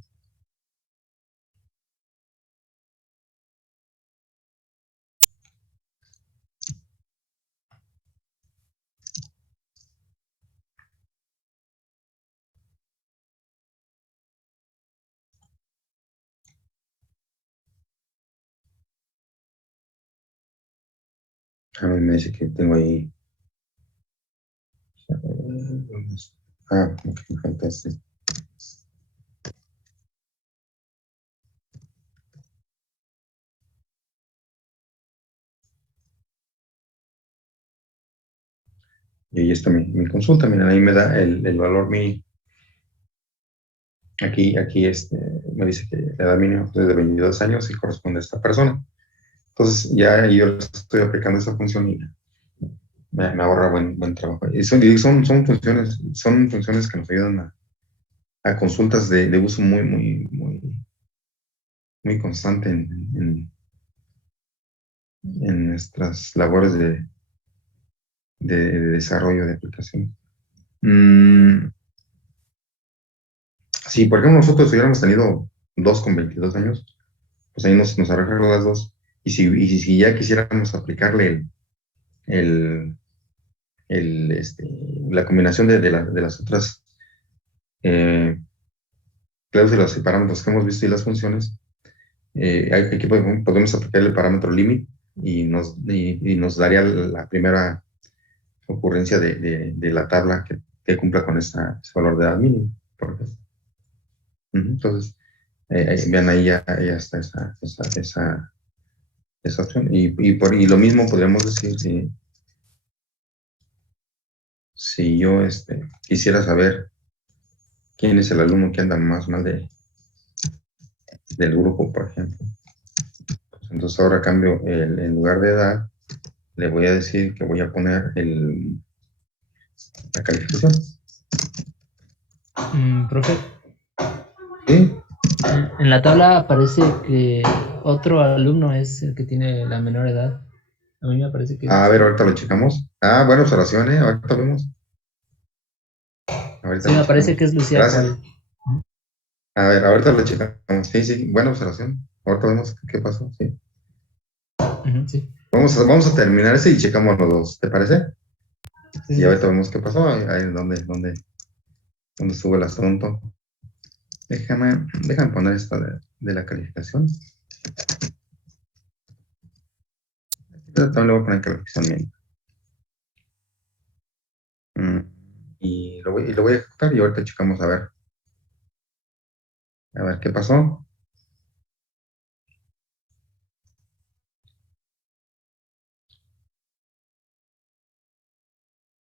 A mí me dice que tengo ahí. Ok, me falta este. Y ahí está mi consulta, miren, ahí me da el valor mínimo. Aquí me dice que la edad mínima es de 22 años y corresponde a esta persona. Entonces ya yo estoy aplicando esa función y me ahorra buen trabajo. Y son funciones que nos ayudan a consultas de uso muy constante en nuestras labores de desarrollo de aplicación. Si, por ejemplo, nosotros hubiéramos tenido dos con 22 años, pues ahí nos arreglan las dos. Y si ya quisiéramos aplicarle el, la combinación de las otras eh, cláusulas y parámetros que hemos visto y las funciones, aquí podemos aplicar el parámetro limit y nos daría la primera ocurrencia de la tabla que cumpla con ese valor de edad mínimo, por ejemplo. Entonces, vean ahí ya está esa opción. Y lo mismo podríamos decir si yo quisiera saber quién es el alumno que anda más mal del grupo, por ejemplo. Pues entonces ahora cambio en lugar de edad, le voy a decir que voy a poner la calificación. Profe, ¿Sí? en la tabla aparece que otro alumno es el que tiene la menor edad. A mí me parece que A es... ver, ahorita lo checamos. Buena observación, ahorita vemos. Ahorita Sí, lo me parece checamos. que es Lucía Gracias. cual. A ver, ahorita lo checamos. Sí, buena observación. Ahorita vemos qué pasó, sí. Sí. Vamos a terminar ese y checamos los dos, ¿te parece? Sí, Y sí. ahorita vemos qué pasó, ahí donde estuvo el asunto. Déjame poner esta de la calificación. Yo también le voy a poner calificación mínima. Y lo voy a ejecutar y ahorita checamos a ver qué pasó.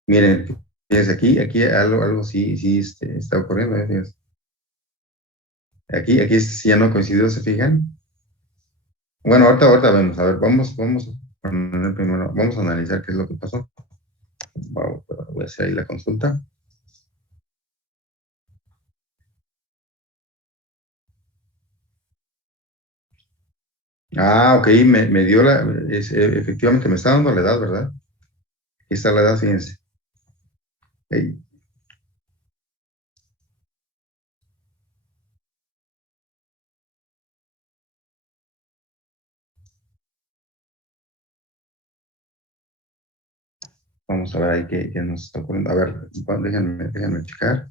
Miren, fíjense aquí algo sí está ocurriendo. Fíjense. Aquí sí ya no coincidió, ¿se fijan? Bueno, ahorita vemos, a ver, vamos a poner primero, vamos a analizar qué es lo que pasó. Voy a hacer ahí la consulta. Ok, me dio efectivamente me está dando la edad, ¿verdad? Aquí está la edad, fíjense. Ey, vamos a ver ahí qué nos está ocurriendo. A ver, déjenme checar.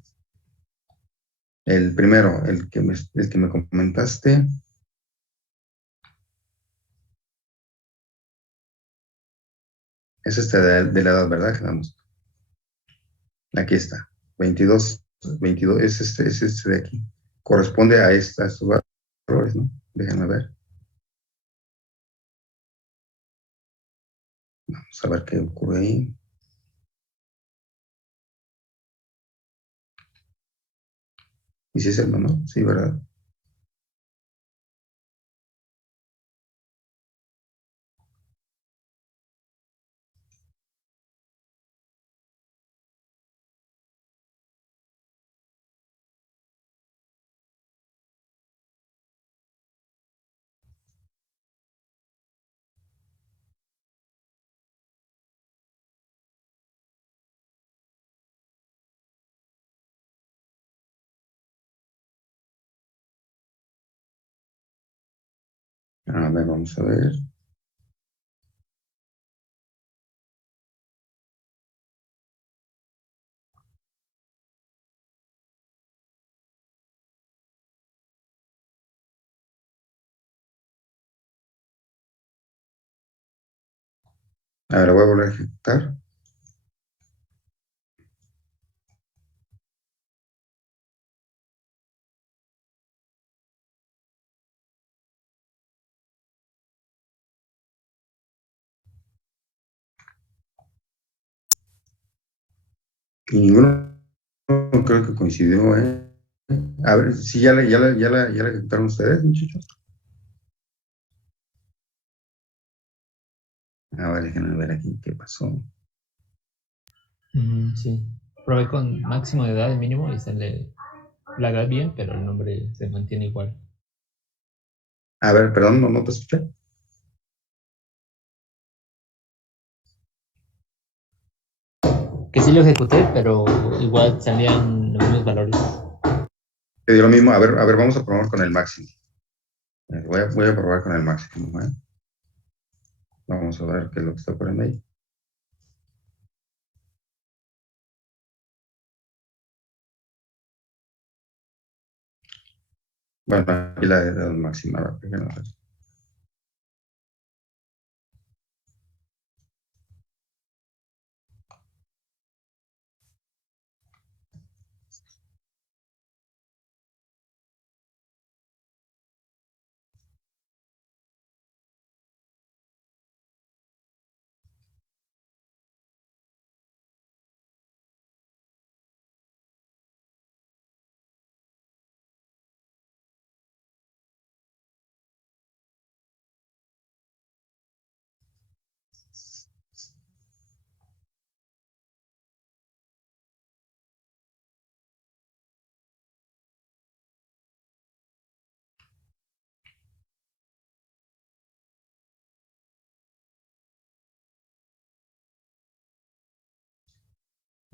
El primero, el que me comentaste, es de la edad, ¿verdad? Quedamos. Aquí está. 22, es este de aquí. corresponde a estos valores, ¿no? Déjenme ver. Vamos a ver qué ocurre ahí. ¿Y si es el no? Sí, ¿verdad? A ver, vamos a ver. A ver, lo voy a volver a ejecutar. Y ninguno creo que coincidió, ¿eh? A ver, si ya la ejecutaron ustedes, muchachos. A ver, déjenme ver aquí qué pasó. Sí. Probé con máximo de edad y mínimo y se le laga bien, pero el nombre se mantiene igual. A ver, perdón, no te escuché. Que sí lo ejecuté, pero igual salían los mismos valores. Te dio lo mismo. A ver, vamos a probar con el máximo. Voy a probar con el máximo, ¿eh? Vamos a ver qué es lo que está ocurriendo ahí. Bueno, aquí la edad máxima, a ver, déjenme ver.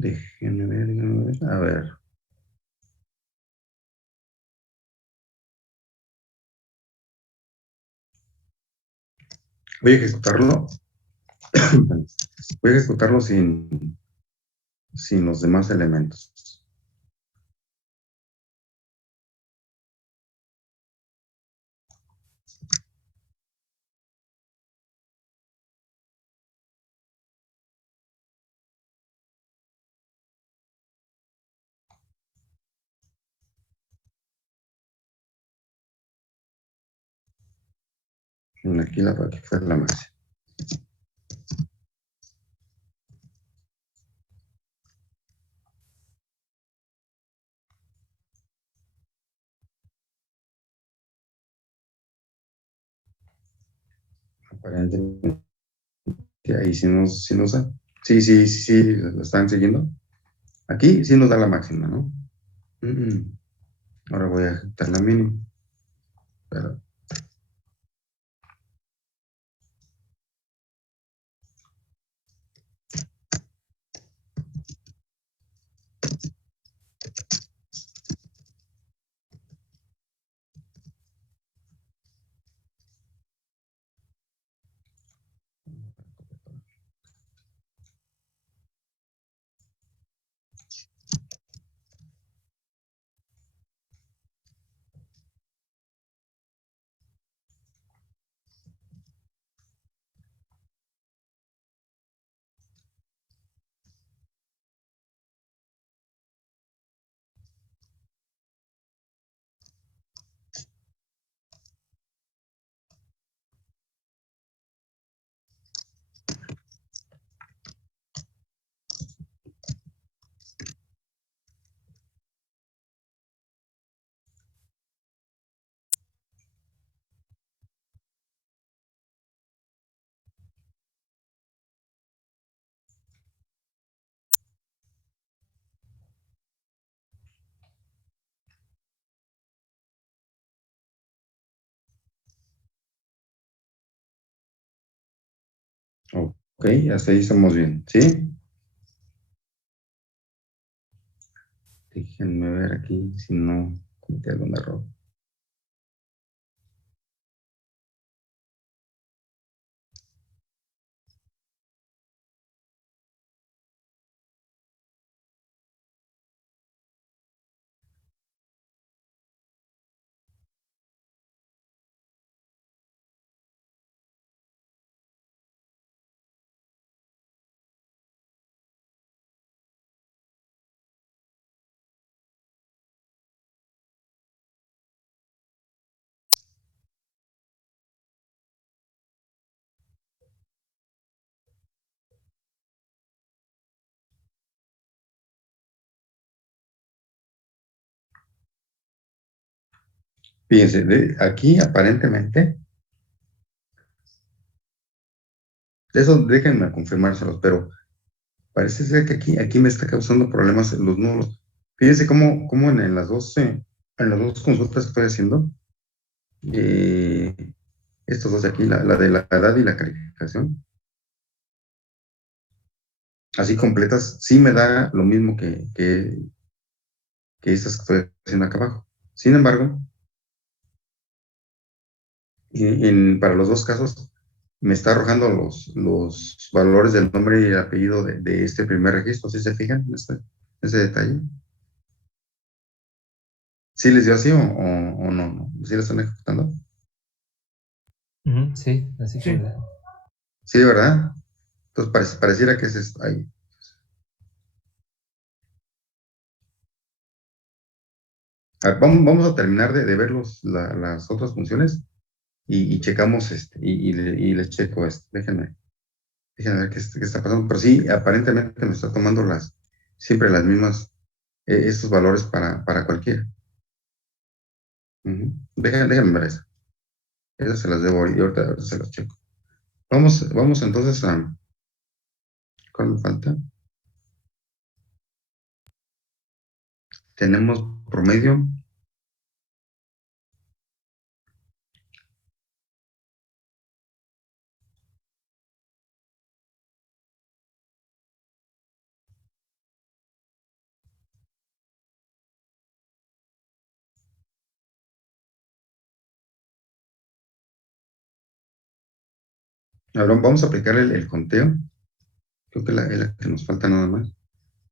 Déjenme ver. A ver. Voy a ejecutarlo. Voy a ejecutarlo sin los demás elementos. Aquí la voy a quitar la máxima. Aparentemente ahí sí nos da. Sí, lo están siguiendo. Aquí sí nos da la máxima, ¿no? Ahora voy a ejecutar la mínima. Pero Ok, hasta ahí estamos bien, ¿sí? Déjenme ver aquí si no cometí algún error. Fíjense, aquí aparentemente, eso déjenme confirmárselos, pero parece ser que aquí me está causando problemas en los nulos. Fíjense cómo en las dos consultas que estoy haciendo, eh, estos dos de aquí, la de la edad y la calificación, así completas, sí me da lo mismo que estas que estoy haciendo acá abajo. Sin embargo, para los dos casos, me está arrojando los valores del nombre y el apellido de este primer registro. ¿Sí se fijan en ese detalle? ¿Sí les dio así o no? ¿Sí lo están ejecutando? Sí, así Sí. como Sí, ¿verdad? Entonces pareciera que es esto ahí. A ver, vamos a terminar de ver las otras funciones y checamos y les checo esto. Déjenme ver qué está pasando. Pero sí, aparentemente me está tomando siempre las mismas, estos valores para cualquiera. Déjenme ver eso. Esas se las debo y ahorita se las checo. Vamos entonces a. ¿Cuál me falta? Tenemos promedio. Ahora vamos a aplicar el conteo. Creo que es la que nos falta nada más.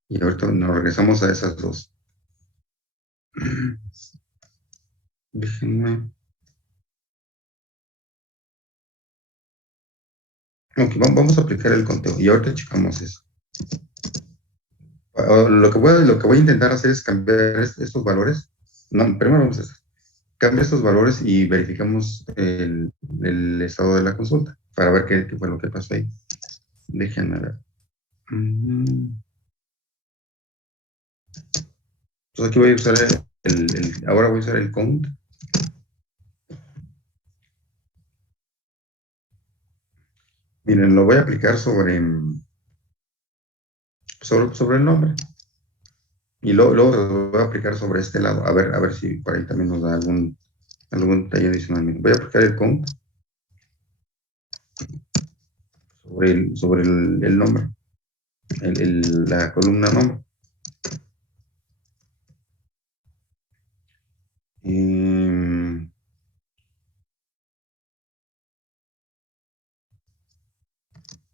Y ahorita nos regresamos a esas dos. Déjenme. Ok, vamos a aplicar el conteo y ahorita checamos eso. Lo que voy a intentar hacer es cambiar estos valores. No, primero vamos a hacer. Cambia estos valores y verificamos el estado de la consulta para ver qué fue lo que pasó ahí. Déjenme ver. Entonces aquí voy a usar ahora voy a usar el count. Miren, lo voy a aplicar sobre el nombre. Y luego lo voy a aplicar sobre este lado. A ver si por ahí también nos da algún detalle adicional. Miren, voy a aplicar el count sobre el nombre, la columna nombre.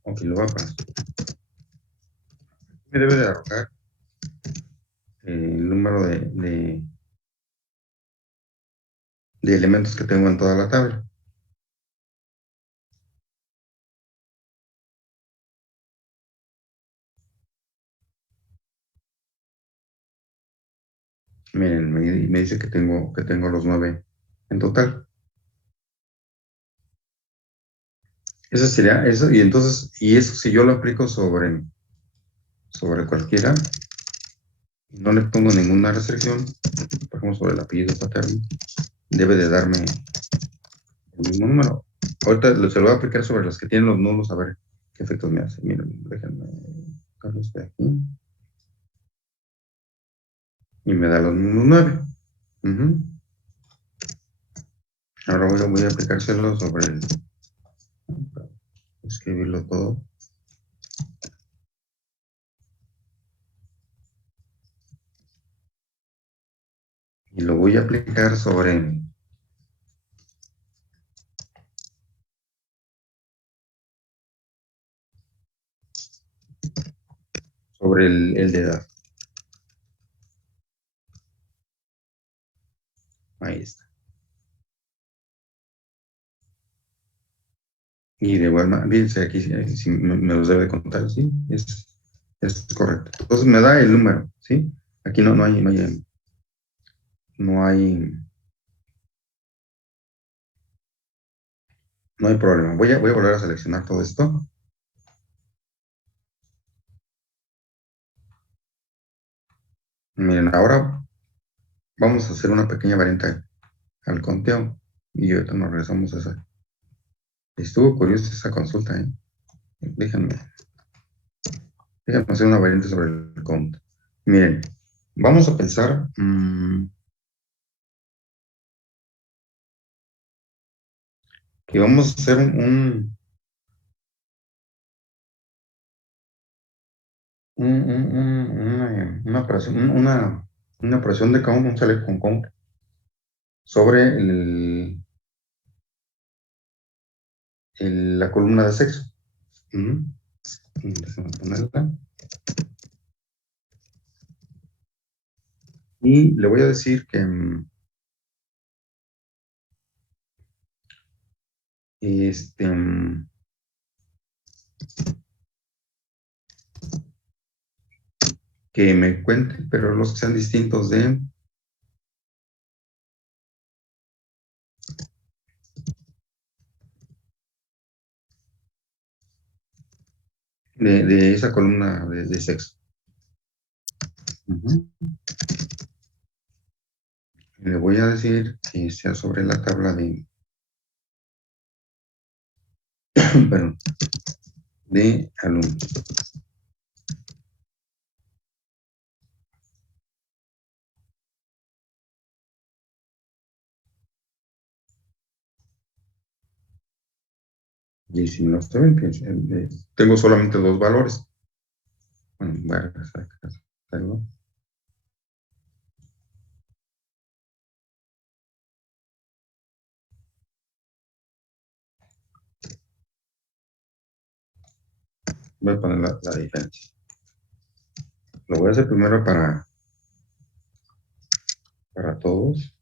Ok, lo voy a poner. Me debe de arrojar el número de elementos que tengo en toda la tabla. Miren, me dice que tengo los 9 en total. Eso sería eso, y eso si yo lo aplico sobre cualquiera, y no le pongo ninguna restricción, por ejemplo, sobre el apellido paterno, debe de darme el mismo número. Ahorita se lo voy a aplicar sobre los que tienen los nulos, a ver qué efectos me hace. Miren, déjenme buscarlos de aquí. Y me da los mismos 9. Ahora voy a aplicárselo sobre escribirlo todo. Y lo voy a aplicar sobre el de edad. Ahí está. Y de igual manera, fíjense aquí, si me los debe contar, ¿sí? Es correcto. Entonces me da el número, ¿sí? Aquí no hay, no hay problema. Voy a volver a seleccionar todo esto. Miren, ahora vamos a hacer una pequeña variante al conteo. Y ahorita nos regresamos a esa. Estuvo curiosa esa consulta, ¿eh? Déjenme, déjenme hacer una variante sobre el count. Miren, vamos a pensar que vamos a hacer una operación, una operación de count, un select con count sobre la columna de sexo. Déjame ponerla. Y le voy a decir que este, que me cuente, pero los que sean distintos de esa columna de sexo. Le voy a decir que sea sobre la tabla perdón, de alumnos. Y si no está bien, tengo solamente dos valores. Bueno, voy a hacerlo. Voy a poner la diferencia. Lo voy a hacer primero para todos.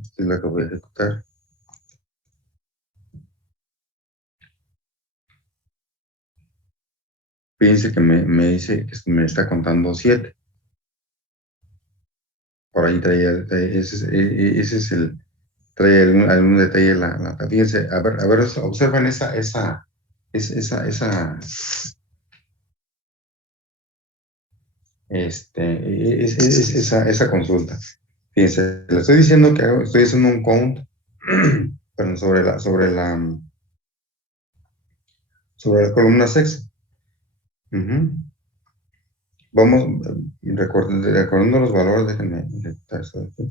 Esta es la que voy a ejecutar. Fíjense que me dice que me está contando 7. Por ahí trae, ese es el, trae algún detalle fíjense, a ver, observen esa esa consulta. Fíjense, le estoy diciendo que estoy haciendo un count perdón, sobre la columna sexo. Vamos, recordando los valores, déjenme ejecutar eso de aquí.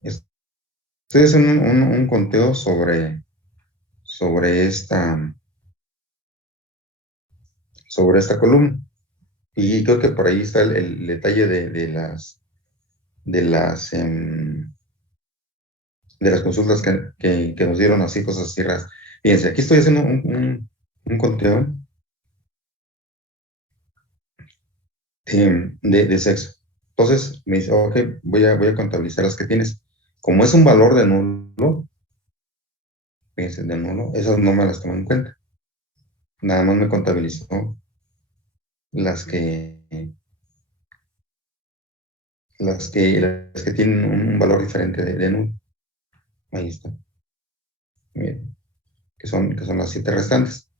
Estoy haciendo un conteo sobre esta columna. Y creo que por ahí está el detalle de las consultas que nos dieron así, cosas así raras. Fíjense, aquí estoy haciendo un conteo de sexo. Entonces me dice, ok, voy a contabilizar las que tienes. Como es un valor de nulo, fíjense, de nulo, esas no me las tomo en cuenta. Nada más me contabilizó las que tienen un valor diferente de nulo. Ahí está. Miren, que son las 7 restantes.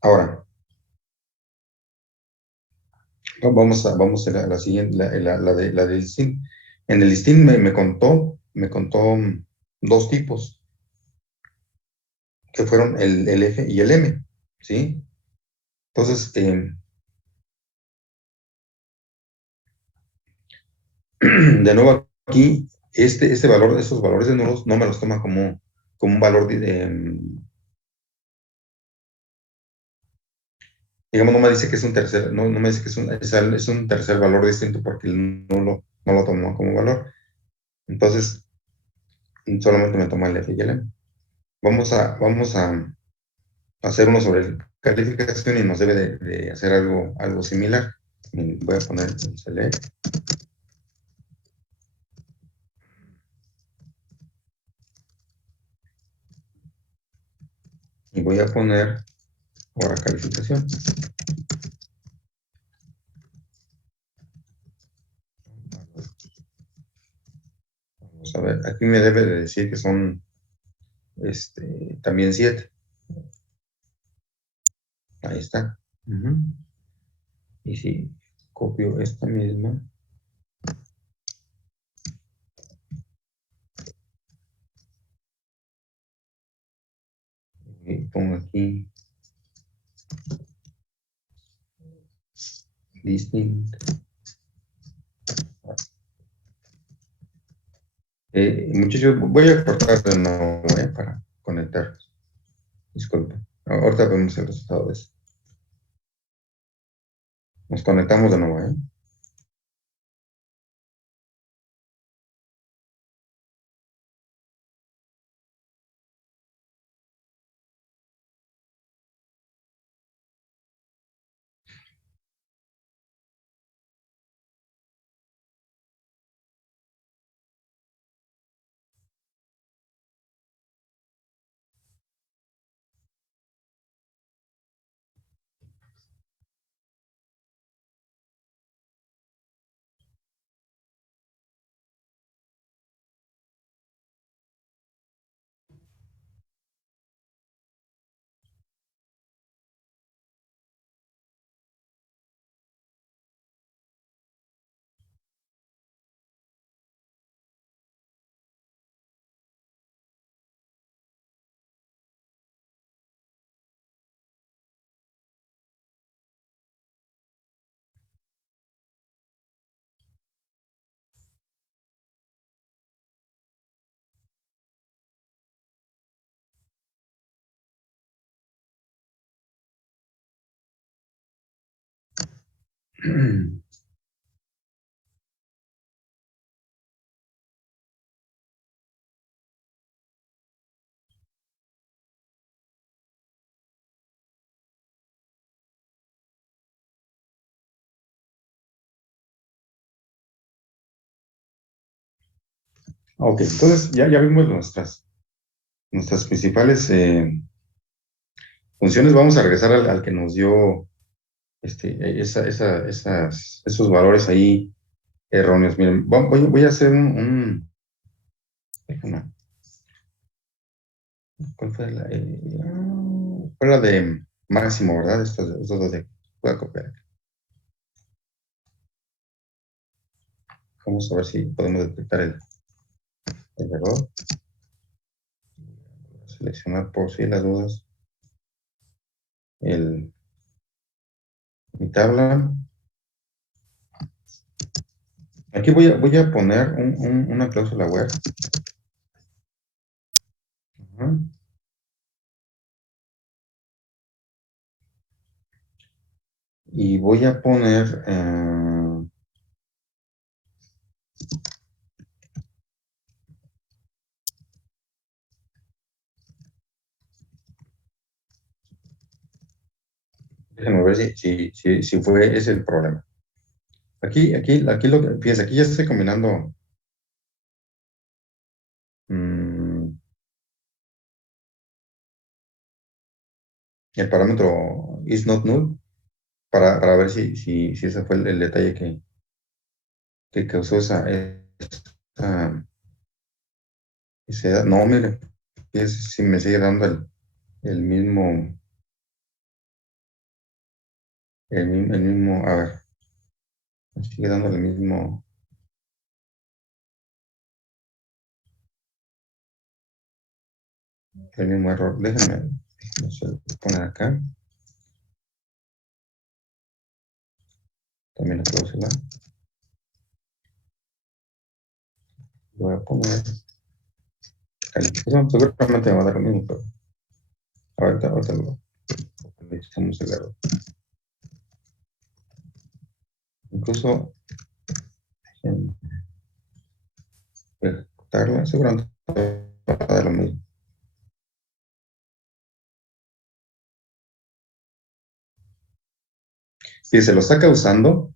Ahora, vamos a la siguiente, la del listín. En el listín me contó dos tipos, que fueron el F y el M, ¿sí? Entonces, de nuevo aquí, este valor, esos valores de nulos no me los toma como un valor, digamos, no me dice que es un tercer, no me dice que es un tercer valor distinto porque no lo tomó como valor. Entonces, solamente me toma el F y el M. Vamos a hacer uno sobre calificación y nos debe de hacer algo similar. Voy a poner el select y voy a poner ahora calificación. Vamos a ver, aquí me debe de decir que son también 7. Ahí está. Y si copio esta misma y pongo aquí listing. Muchachos, voy a cortar de nuevo para conectar. Disculpen. Ahorita vemos el resultado de eso. Nos conectamos de nuevo. Ok, entonces ya vimos nuestras principales funciones. Vamos a regresar al que nos dio esos valores ahí erróneos. Miren, voy a hacer déjame, ¿cuál fue la de máximo, ¿verdad? Estas dos de, voy a copiar. Vamos a ver si podemos detectar el error. Seleccionar por si las dudas mi tabla. Aquí voy a poner una cláusula web. Ajá. Y voy a poner, déjenme ver si fue ese el problema. Aquí fíjense, aquí ya estoy combinando mm, el parámetro is not null para ver si ese fue el detalle que causó no, mire, si me sigue dando el mismo, a ver, me sigue dando el mismo error. Déjenme poner acá, también la cláusula. Voy a poner calificación. Seguramente me va a dar lo mismo, pero ahorita lo necesitamos el error. Incluso ejecutarla, seguramente va a dar lo mismo. Si se lo está causando,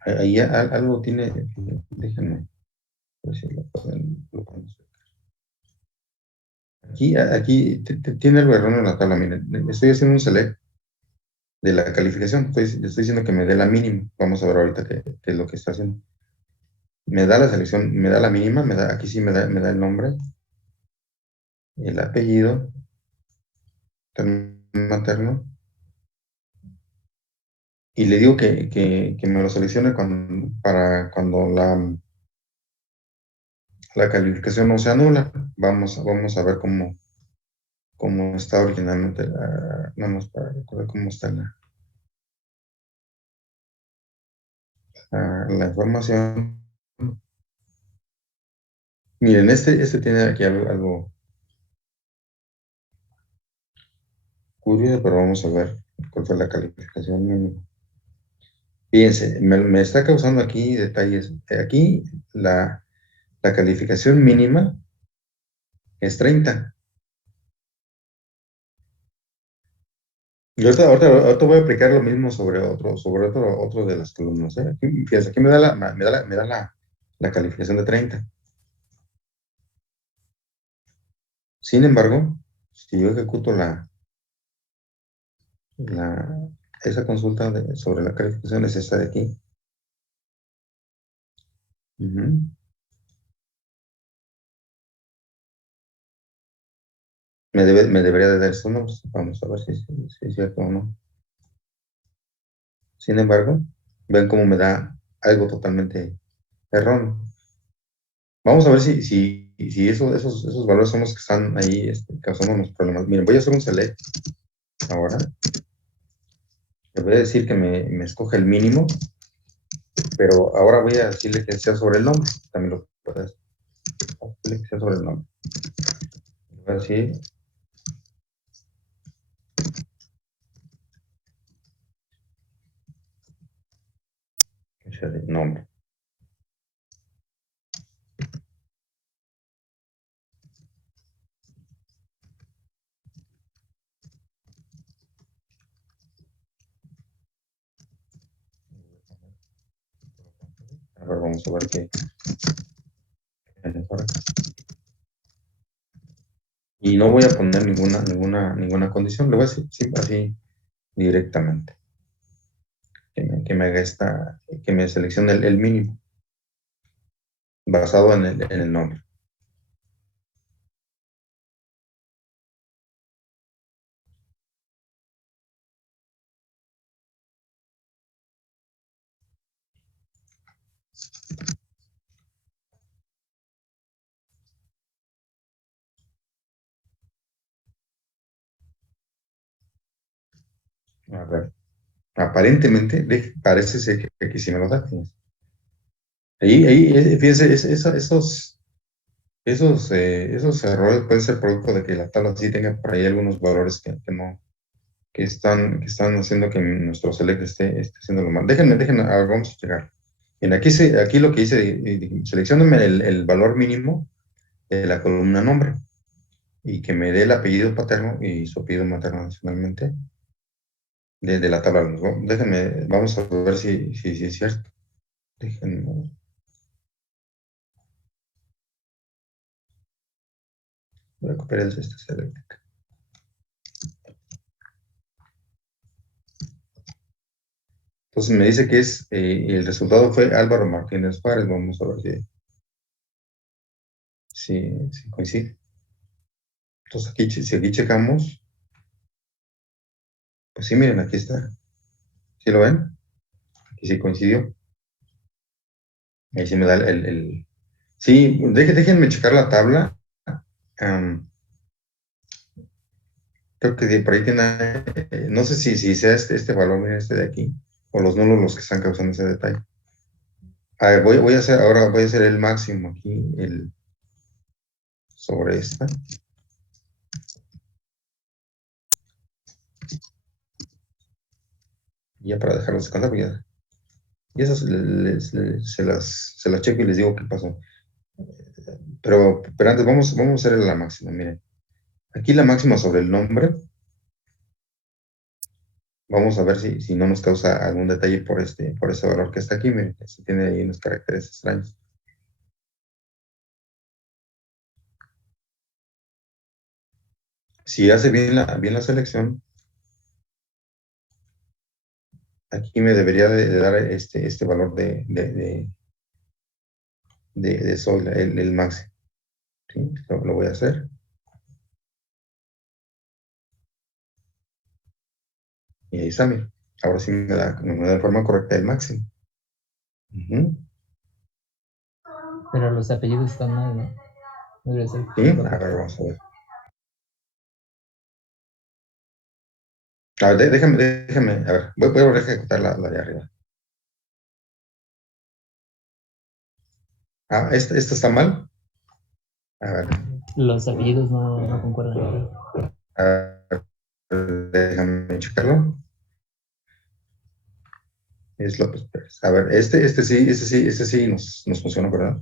ahí algo tiene, déjenme ver si lo pueden hacer. Aquí tiene algo erróneo en la tabla, miren, estoy haciendo un select de la calificación, le estoy diciendo que me dé la mínima, vamos a ver ahorita qué es lo que está haciendo. Me da la selección, me da la mínima, aquí sí me da el nombre, el apellido materno, y le digo que me lo seleccione para cuando la calificación no sea nula. Vamos a ver cómo está originalmente, nada más para recordar cómo está la información. Miren, este tiene aquí algo curioso, pero vamos a ver cuál fue la calificación mínima. Fíjense, me está causando aquí detalles. Aquí la calificación mínima es 30. Y ahorita voy a aplicar lo mismo sobre otro de las columnas. Fíjense, aquí me da la calificación de 30. Sin embargo, si yo ejecuto esa consulta sobre la calificación, es esta de aquí. Ujú. Me debería de dar estos nombres. Vamos a ver si es cierto o no. Sin embargo, ven cómo me da algo totalmente erróneo. Vamos a ver si esos valores son los que están ahí causando los problemas. Miren, voy a hacer un select ahora. Le voy a decir que me escoge el mínimo, pero ahora voy a decirle que sea sobre el nombre. También lo puedes decirle que sea sobre el nombre. Le voy a decir que sea el nombre. Ahora vamos a ver qué mejora. Y no voy a poner ninguna condición. Le voy a decir así directamente. Que me haga que me seleccione el mínimo basado en el nombre. A ver, aparentemente parece ser que aquí sí me lo da. Fíjense. Ahí, fíjense, esos errores pueden ser producto de que la tabla sí tenga por ahí algunos valores que no, que están haciendo que nuestro select esté haciéndolo mal. Déjenme, a ver, vamos a checar. Bien, aquí lo que hice, seleccionenme el valor mínimo de la columna nombre y que me dé el apellido paterno y su apellido materno adicionalmente de la tabla. Déjenme, vamos a ver si es cierto. Déjenme, voy a copiar este select. Entonces me dice que el resultado fue Álvaro Martínez Juárez. Vamos a ver si coincide. Entonces si aquí checamos, pues sí, miren, aquí está. ¿Sí lo ven? Aquí sí coincidió. Ahí sí me da sí, déjenme checar la tabla. Am, Creo que por ahí tiene, no sé si sea este valor, mira, este de aquí, o los nulos los que están causando ese detalle. A ver, voy a hacer, ahora voy a hacer el máximo aquí, sobre esta. Ya para dejarlos descansar, pues ya. Y esas se las checo y les digo qué pasó. Pero antes vamos a hacer la máxima, miren. Aquí la máxima sobre el nombre. Vamos a ver si no nos causa algún detalle por ese valor que está aquí, miren, si tiene ahí unos caracteres extraños. Si hace bien la selección, aquí me debería de dar este valor de sol, el máximo. ¿Sí? Lo voy a hacer. Y ahí está, mira. Ahora sí me da de forma correcta el máximo. Ujú. Pero los apellidos están mal, ¿no? No debe ser Sí, lo a ver, correcto. vamos a ver. A ver, déjame, a ver, voy a volver a ejecutar la de arriba. Ah, esta está mal. A ver, Los apellidos no concuerdan. a ver, déjame checarlo. Es López Pérez. A ver, este sí nos funciona, ¿verdad?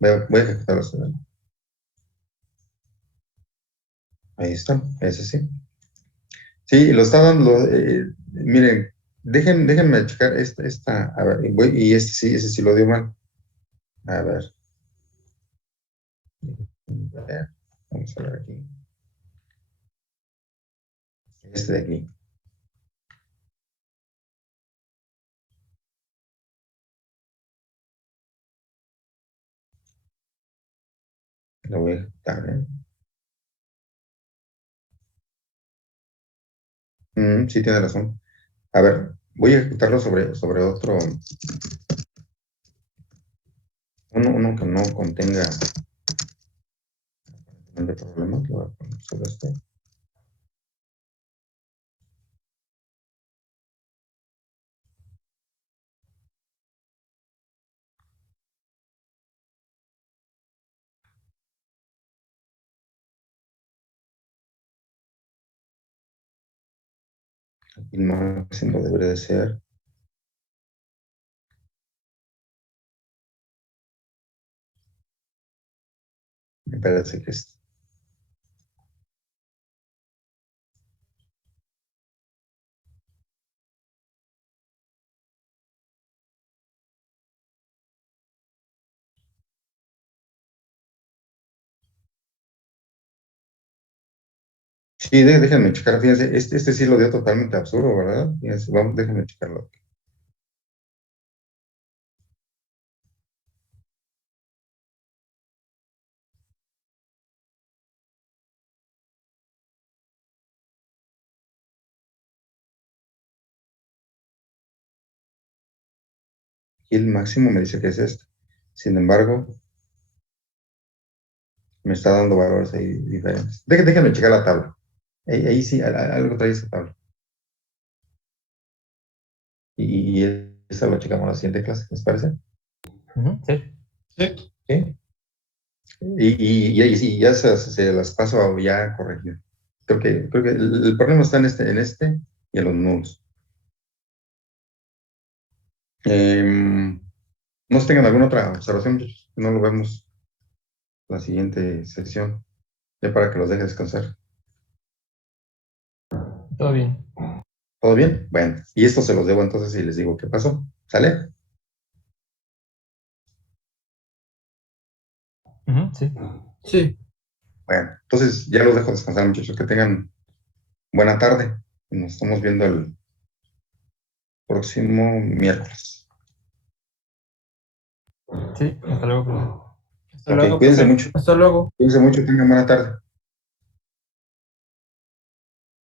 Voy a ejecutar la. Ahí está, ese sí. Sí, lo está dando, miren, déjenme checar a ver, y ese sí lo dio mal. A ver, vamos a ver aquí. Este de aquí. Lo voy a ejecutar, ¿eh? Sí, tiene razón. A ver, voy a ejecutarlo sobre otro, uno que no contenga problemas. Lo voy a poner sobre este. El máximo debería de ser. Me parece que es. Sí, déjenme checar, fíjense, este sí lo dio totalmente absurdo, ¿verdad? Fíjense, déjenme checarlo. Y el máximo me dice que es este. Sin embargo, me está dando valores ahí diferentes. Déjenme checar la tabla. Ahí sí, algo trae esa tabla. Y esa lo checamos en la siguiente clase, ¿les parece? Sí. Sí. ¿Sí? Y ahí sí, ya se las paso ya corregido. Creo que el problema está en este y en los nulos. No sé si tengan alguna otra observación, muchachos. No lo vemos la siguiente sesión, ya para que los deje descansar. Todo bien. ¿Todo bien? Bueno, y esto se los debo entonces y les digo qué pasó. ¿Sale? Sí. Sí. Bueno, entonces ya los dejo descansar, muchachos. Que tengan buena tarde. Nos estamos viendo el próximo miércoles. Sí, hasta luego. Hasta Ok, luego, cuídense profe. mucho. Hasta luego. Cuídense mucho, tengan buena tarde.